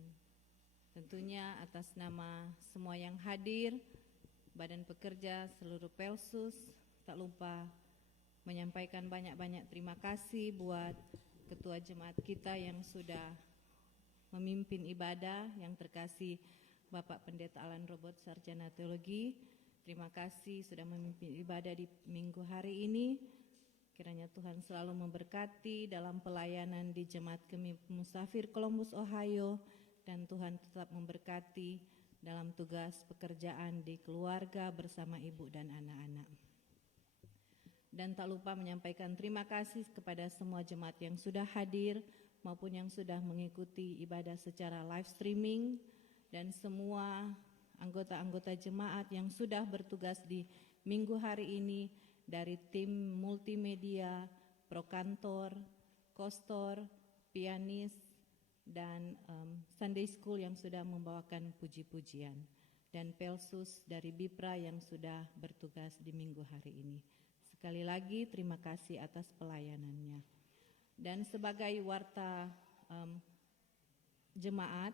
tentunya atas nama semua yang hadir, Badan Pekerja, seluruh Pelsus, tak lupa menyampaikan banyak-banyak terima kasih buat Ketua Jemaat kita yang sudah memimpin ibadah, yang terkasih Bapak Pendeta Alan Robert, Sarjana Teologi. Terima kasih sudah memimpin ibadah di minggu hari ini. Kiranya Tuhan selalu memberkati dalam pelayanan di Jemaat Kami Musafir Columbus, Ohio, dan Tuhan tetap memberkati dalam tugas pekerjaan di keluarga bersama ibu dan anak-anak. Dan tak lupa menyampaikan terima kasih kepada semua jemaat yang sudah hadir maupun yang sudah mengikuti ibadah secara live streaming, dan semua anggota-anggota jemaat yang sudah bertugas di minggu hari ini, dari tim multimedia, prokantor, kostor, pianis, dan Sunday School yang sudah membawakan puji-pujian, dan Pelsus dari Bipra yang sudah bertugas di minggu hari ini. Sekali lagi terima kasih atas pelayanannya. Dan sebagai warta jemaat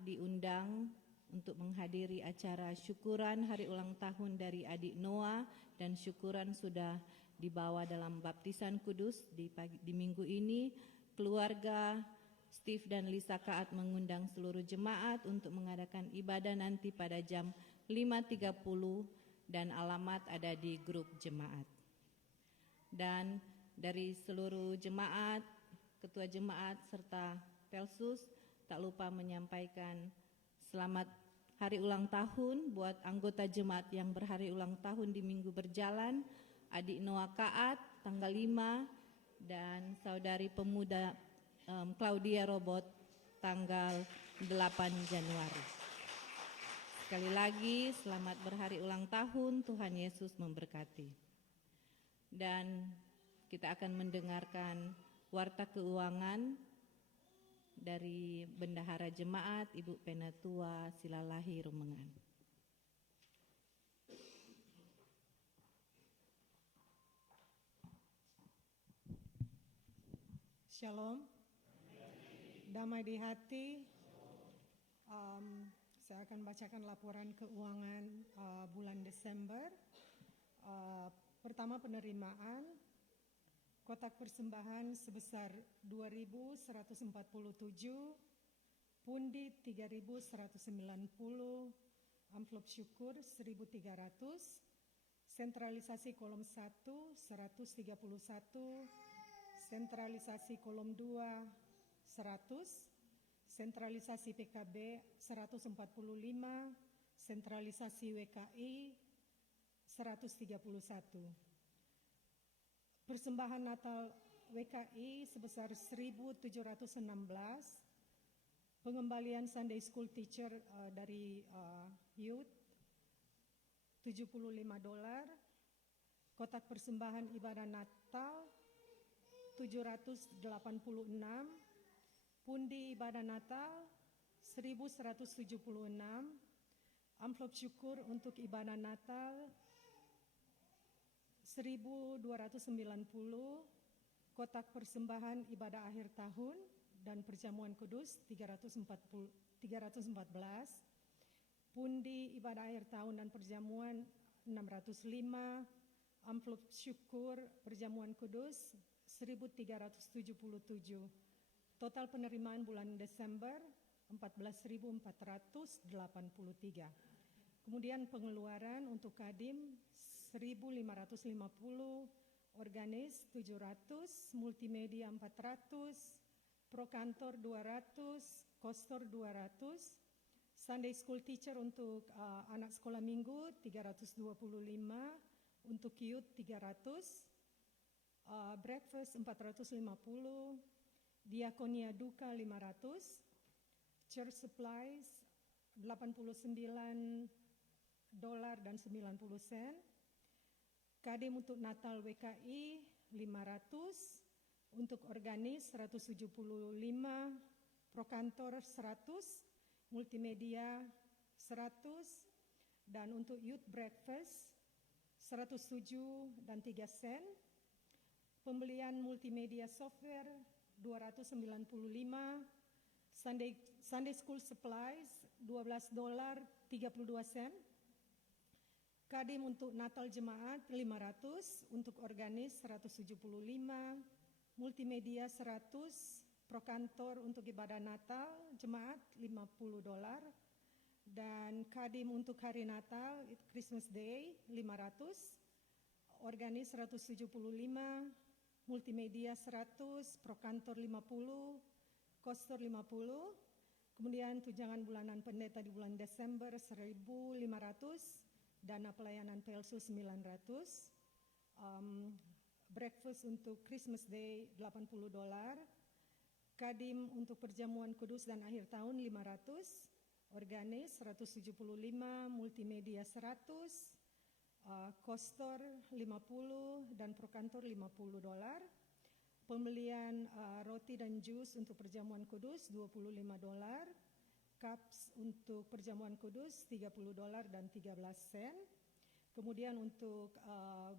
diundang untuk menghadiri acara syukuran hari ulang tahun dari adik Noah, dan syukuran sudah dibawa dalam baptisan kudus di minggu ini. Keluarga Steve dan Lisa Kaat mengundang seluruh jemaat untuk mengadakan ibadah nanti pada jam 5.30, dan alamat ada di grup jemaat. Dan dari seluruh jemaat, ketua jemaat serta Pelsus tak lupa menyampaikan selamat hari ulang tahun buat anggota jemaat yang berhari ulang tahun di minggu berjalan, adik Noah Kaat tanggal 5, dan saudari pemuda Claudia Robot tanggal 8 Januari. Sekali lagi selamat berhari ulang tahun, Tuhan Yesus memberkati. Dan kita akan mendengarkan warta keuangan dari Bendahara Jemaat Ibu Penatua Silalahi Rumengan. Shalom, damai di hati. Saya akan bacakan laporan keuangan bulan Desember. Pertama, penerimaan kotak persembahan sebesar 2.147, pundi 3.190, amplop syukur 1.300, sentralisasi kolom 1 131, sentralisasi kolom 2 100, sentralisasi PKB 145, sentralisasi WKI 131. persembahan Natal WKI sebesar 1.716, pengembalian Sunday School teacher dari youth $75, kotak persembahan ibadah Natal 786, pundi ibadah Natal 1.176, amplop syukur untuk ibadah Natal 1.290, kotak persembahan ibadah akhir tahun dan perjamuan kudus 314, pundi ibadah akhir tahun dan perjamuan 605, amplop syukur perjamuan kudus 1.377. Total penerimaan bulan Desember 14.483. Kemudian pengeluaran untuk Kadim 1.550, organis 700, multimedia 400, prokantor 200, kostor 200, Sunday School teacher untuk anak sekolah minggu 325, untuk youth 300, breakfast 450, diakonia duka 500, church supplies $89.90, Kadim untuk Natal WKI 500, untuk organis 175, prokantor 100, multimedia 100, dan untuk youth breakfast 107 dan 3 sen. Pembelian multimedia software 295, Sunday School supplies $12.32. Kadim untuk Natal Jemaat 500, untuk organis 175, multimedia 100, prokantor untuk ibadah Natal Jemaat $50, dan Kadim untuk hari Natal Christmas Day 500, organis 175, multimedia 100, prokantor 50, kostor 50. Kemudian tunjangan bulanan pendeta di bulan Desember 1.500, dana pelayanan PLSU 900, breakfast untuk Christmas Day $80, Kadim untuk perjamuan kudus dan akhir tahun 500, organis 175, multimedia 100, kostor 50, dan prokantor $50. Pembelian roti dan jus untuk perjamuan kudus $25, cups untuk perjamuan kudus $30 dan 13 sen. Kemudian untuk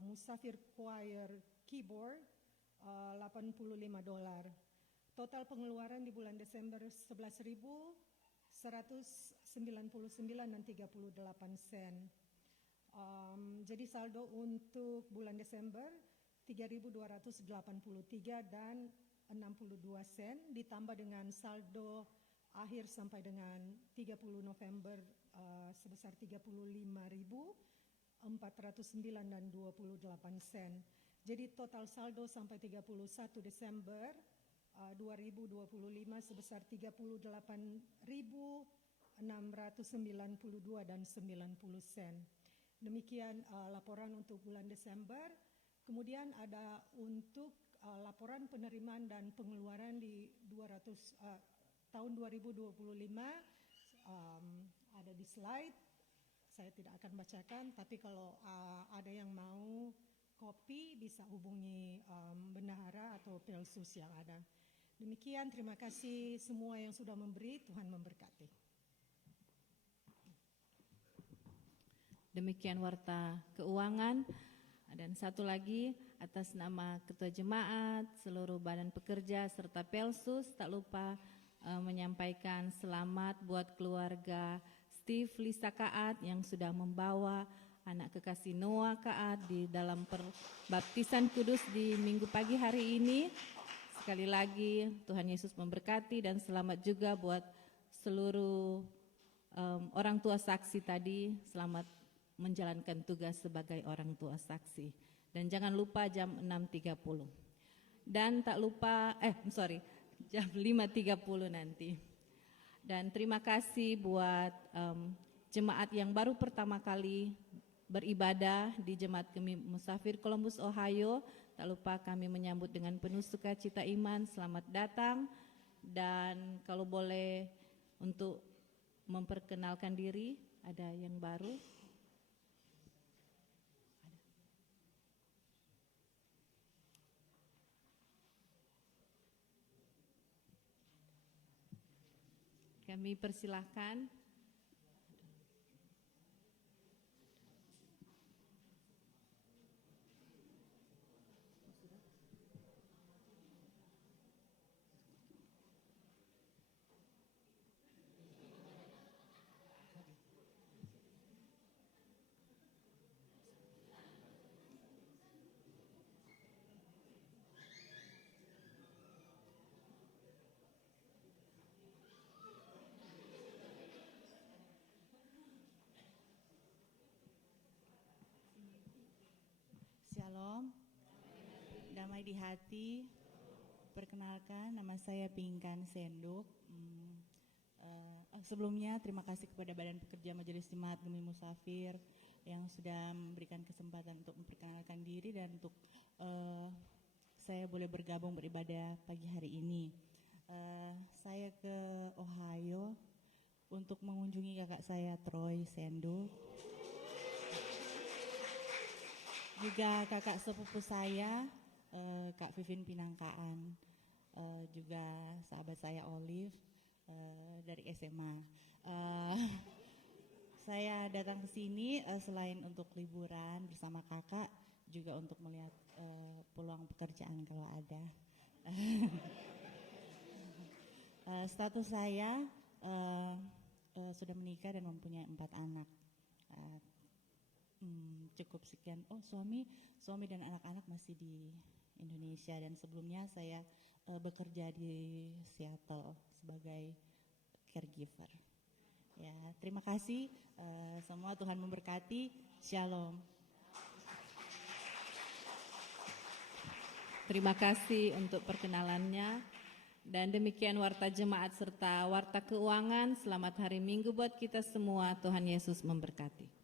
musafir choir keyboard $85. Total pengeluaran di bulan Desember 11.199 dan 38 sen. Jadi saldo untuk bulan Desember 3.283 dan 62 sen, ditambah dengan saldo akhir sampai dengan 30 November sebesar 35.409 dan 28 sen. Jadi total saldo sampai 31 Desember 2025 sebesar 38.692 dan 90 sen. Demikian laporan untuk bulan Desember. Kemudian ada untuk laporan penerimaan dan pengeluaran di tahun 2025, ada di slide. Saya tidak akan bacakan, tapi kalau ada yang mau kopi bisa hubungi bendahara atau pelsus yang ada. Demikian, terima kasih semua yang sudah memberi. Tuhan memberkati. Demikian warta keuangan. Dan satu lagi, atas nama Ketua Jemaat, seluruh badan pekerja serta pelsus, tak lupa menyampaikan selamat buat keluarga Steve Lisa Kaat yang sudah membawa anak kekasih Noah Kaat di dalam perbaptisan kudus di minggu pagi hari ini. Sekali lagi Tuhan Yesus memberkati, dan selamat juga buat seluruh orang tua saksi tadi, selamat menjalankan tugas sebagai orang tua saksi. Dan jangan lupa jam 6.30. Dan tak lupa, jam 5.30 nanti. Dan terima kasih buat jemaat yang baru pertama kali beribadah di Jemaat Gemi Musafir Columbus, Ohio. Tak lupa kami menyambut dengan penuh sukacita iman, selamat datang. Dan kalau boleh untuk memperkenalkan diri, ada yang baru. Kami persilahkan. Shalom, damai di hati. Perkenalkan, nama saya Pinkan Senduk. Sebelumnya terima kasih kepada Badan Pekerja Majelis Jemaat Gemi Musafir yang sudah memberikan kesempatan untuk memperkenalkan diri dan untuk saya boleh bergabung beribadah pagi hari ini. Saya ke Ohio untuk mengunjungi kakak saya Troy Senduk. Juga kakak sepupu saya, Kak Vivin Pinangkaan, juga sahabat saya Olive dari SMA. Saya datang ke sini selain untuk liburan bersama kakak, juga untuk melihat peluang pekerjaan kalau ada. Status saya sudah menikah dan mempunyai 4 anak. Cukup sekian. Oh, suami dan anak-anak masih di Indonesia, dan sebelumnya saya bekerja di Seattle sebagai caregiver. Ya, terima kasih semua, Tuhan memberkati. Shalom. Terima kasih untuk perkenalannya. Dan demikian warta jemaat serta warta keuangan. Selamat hari Minggu buat kita semua. Tuhan Yesus memberkati.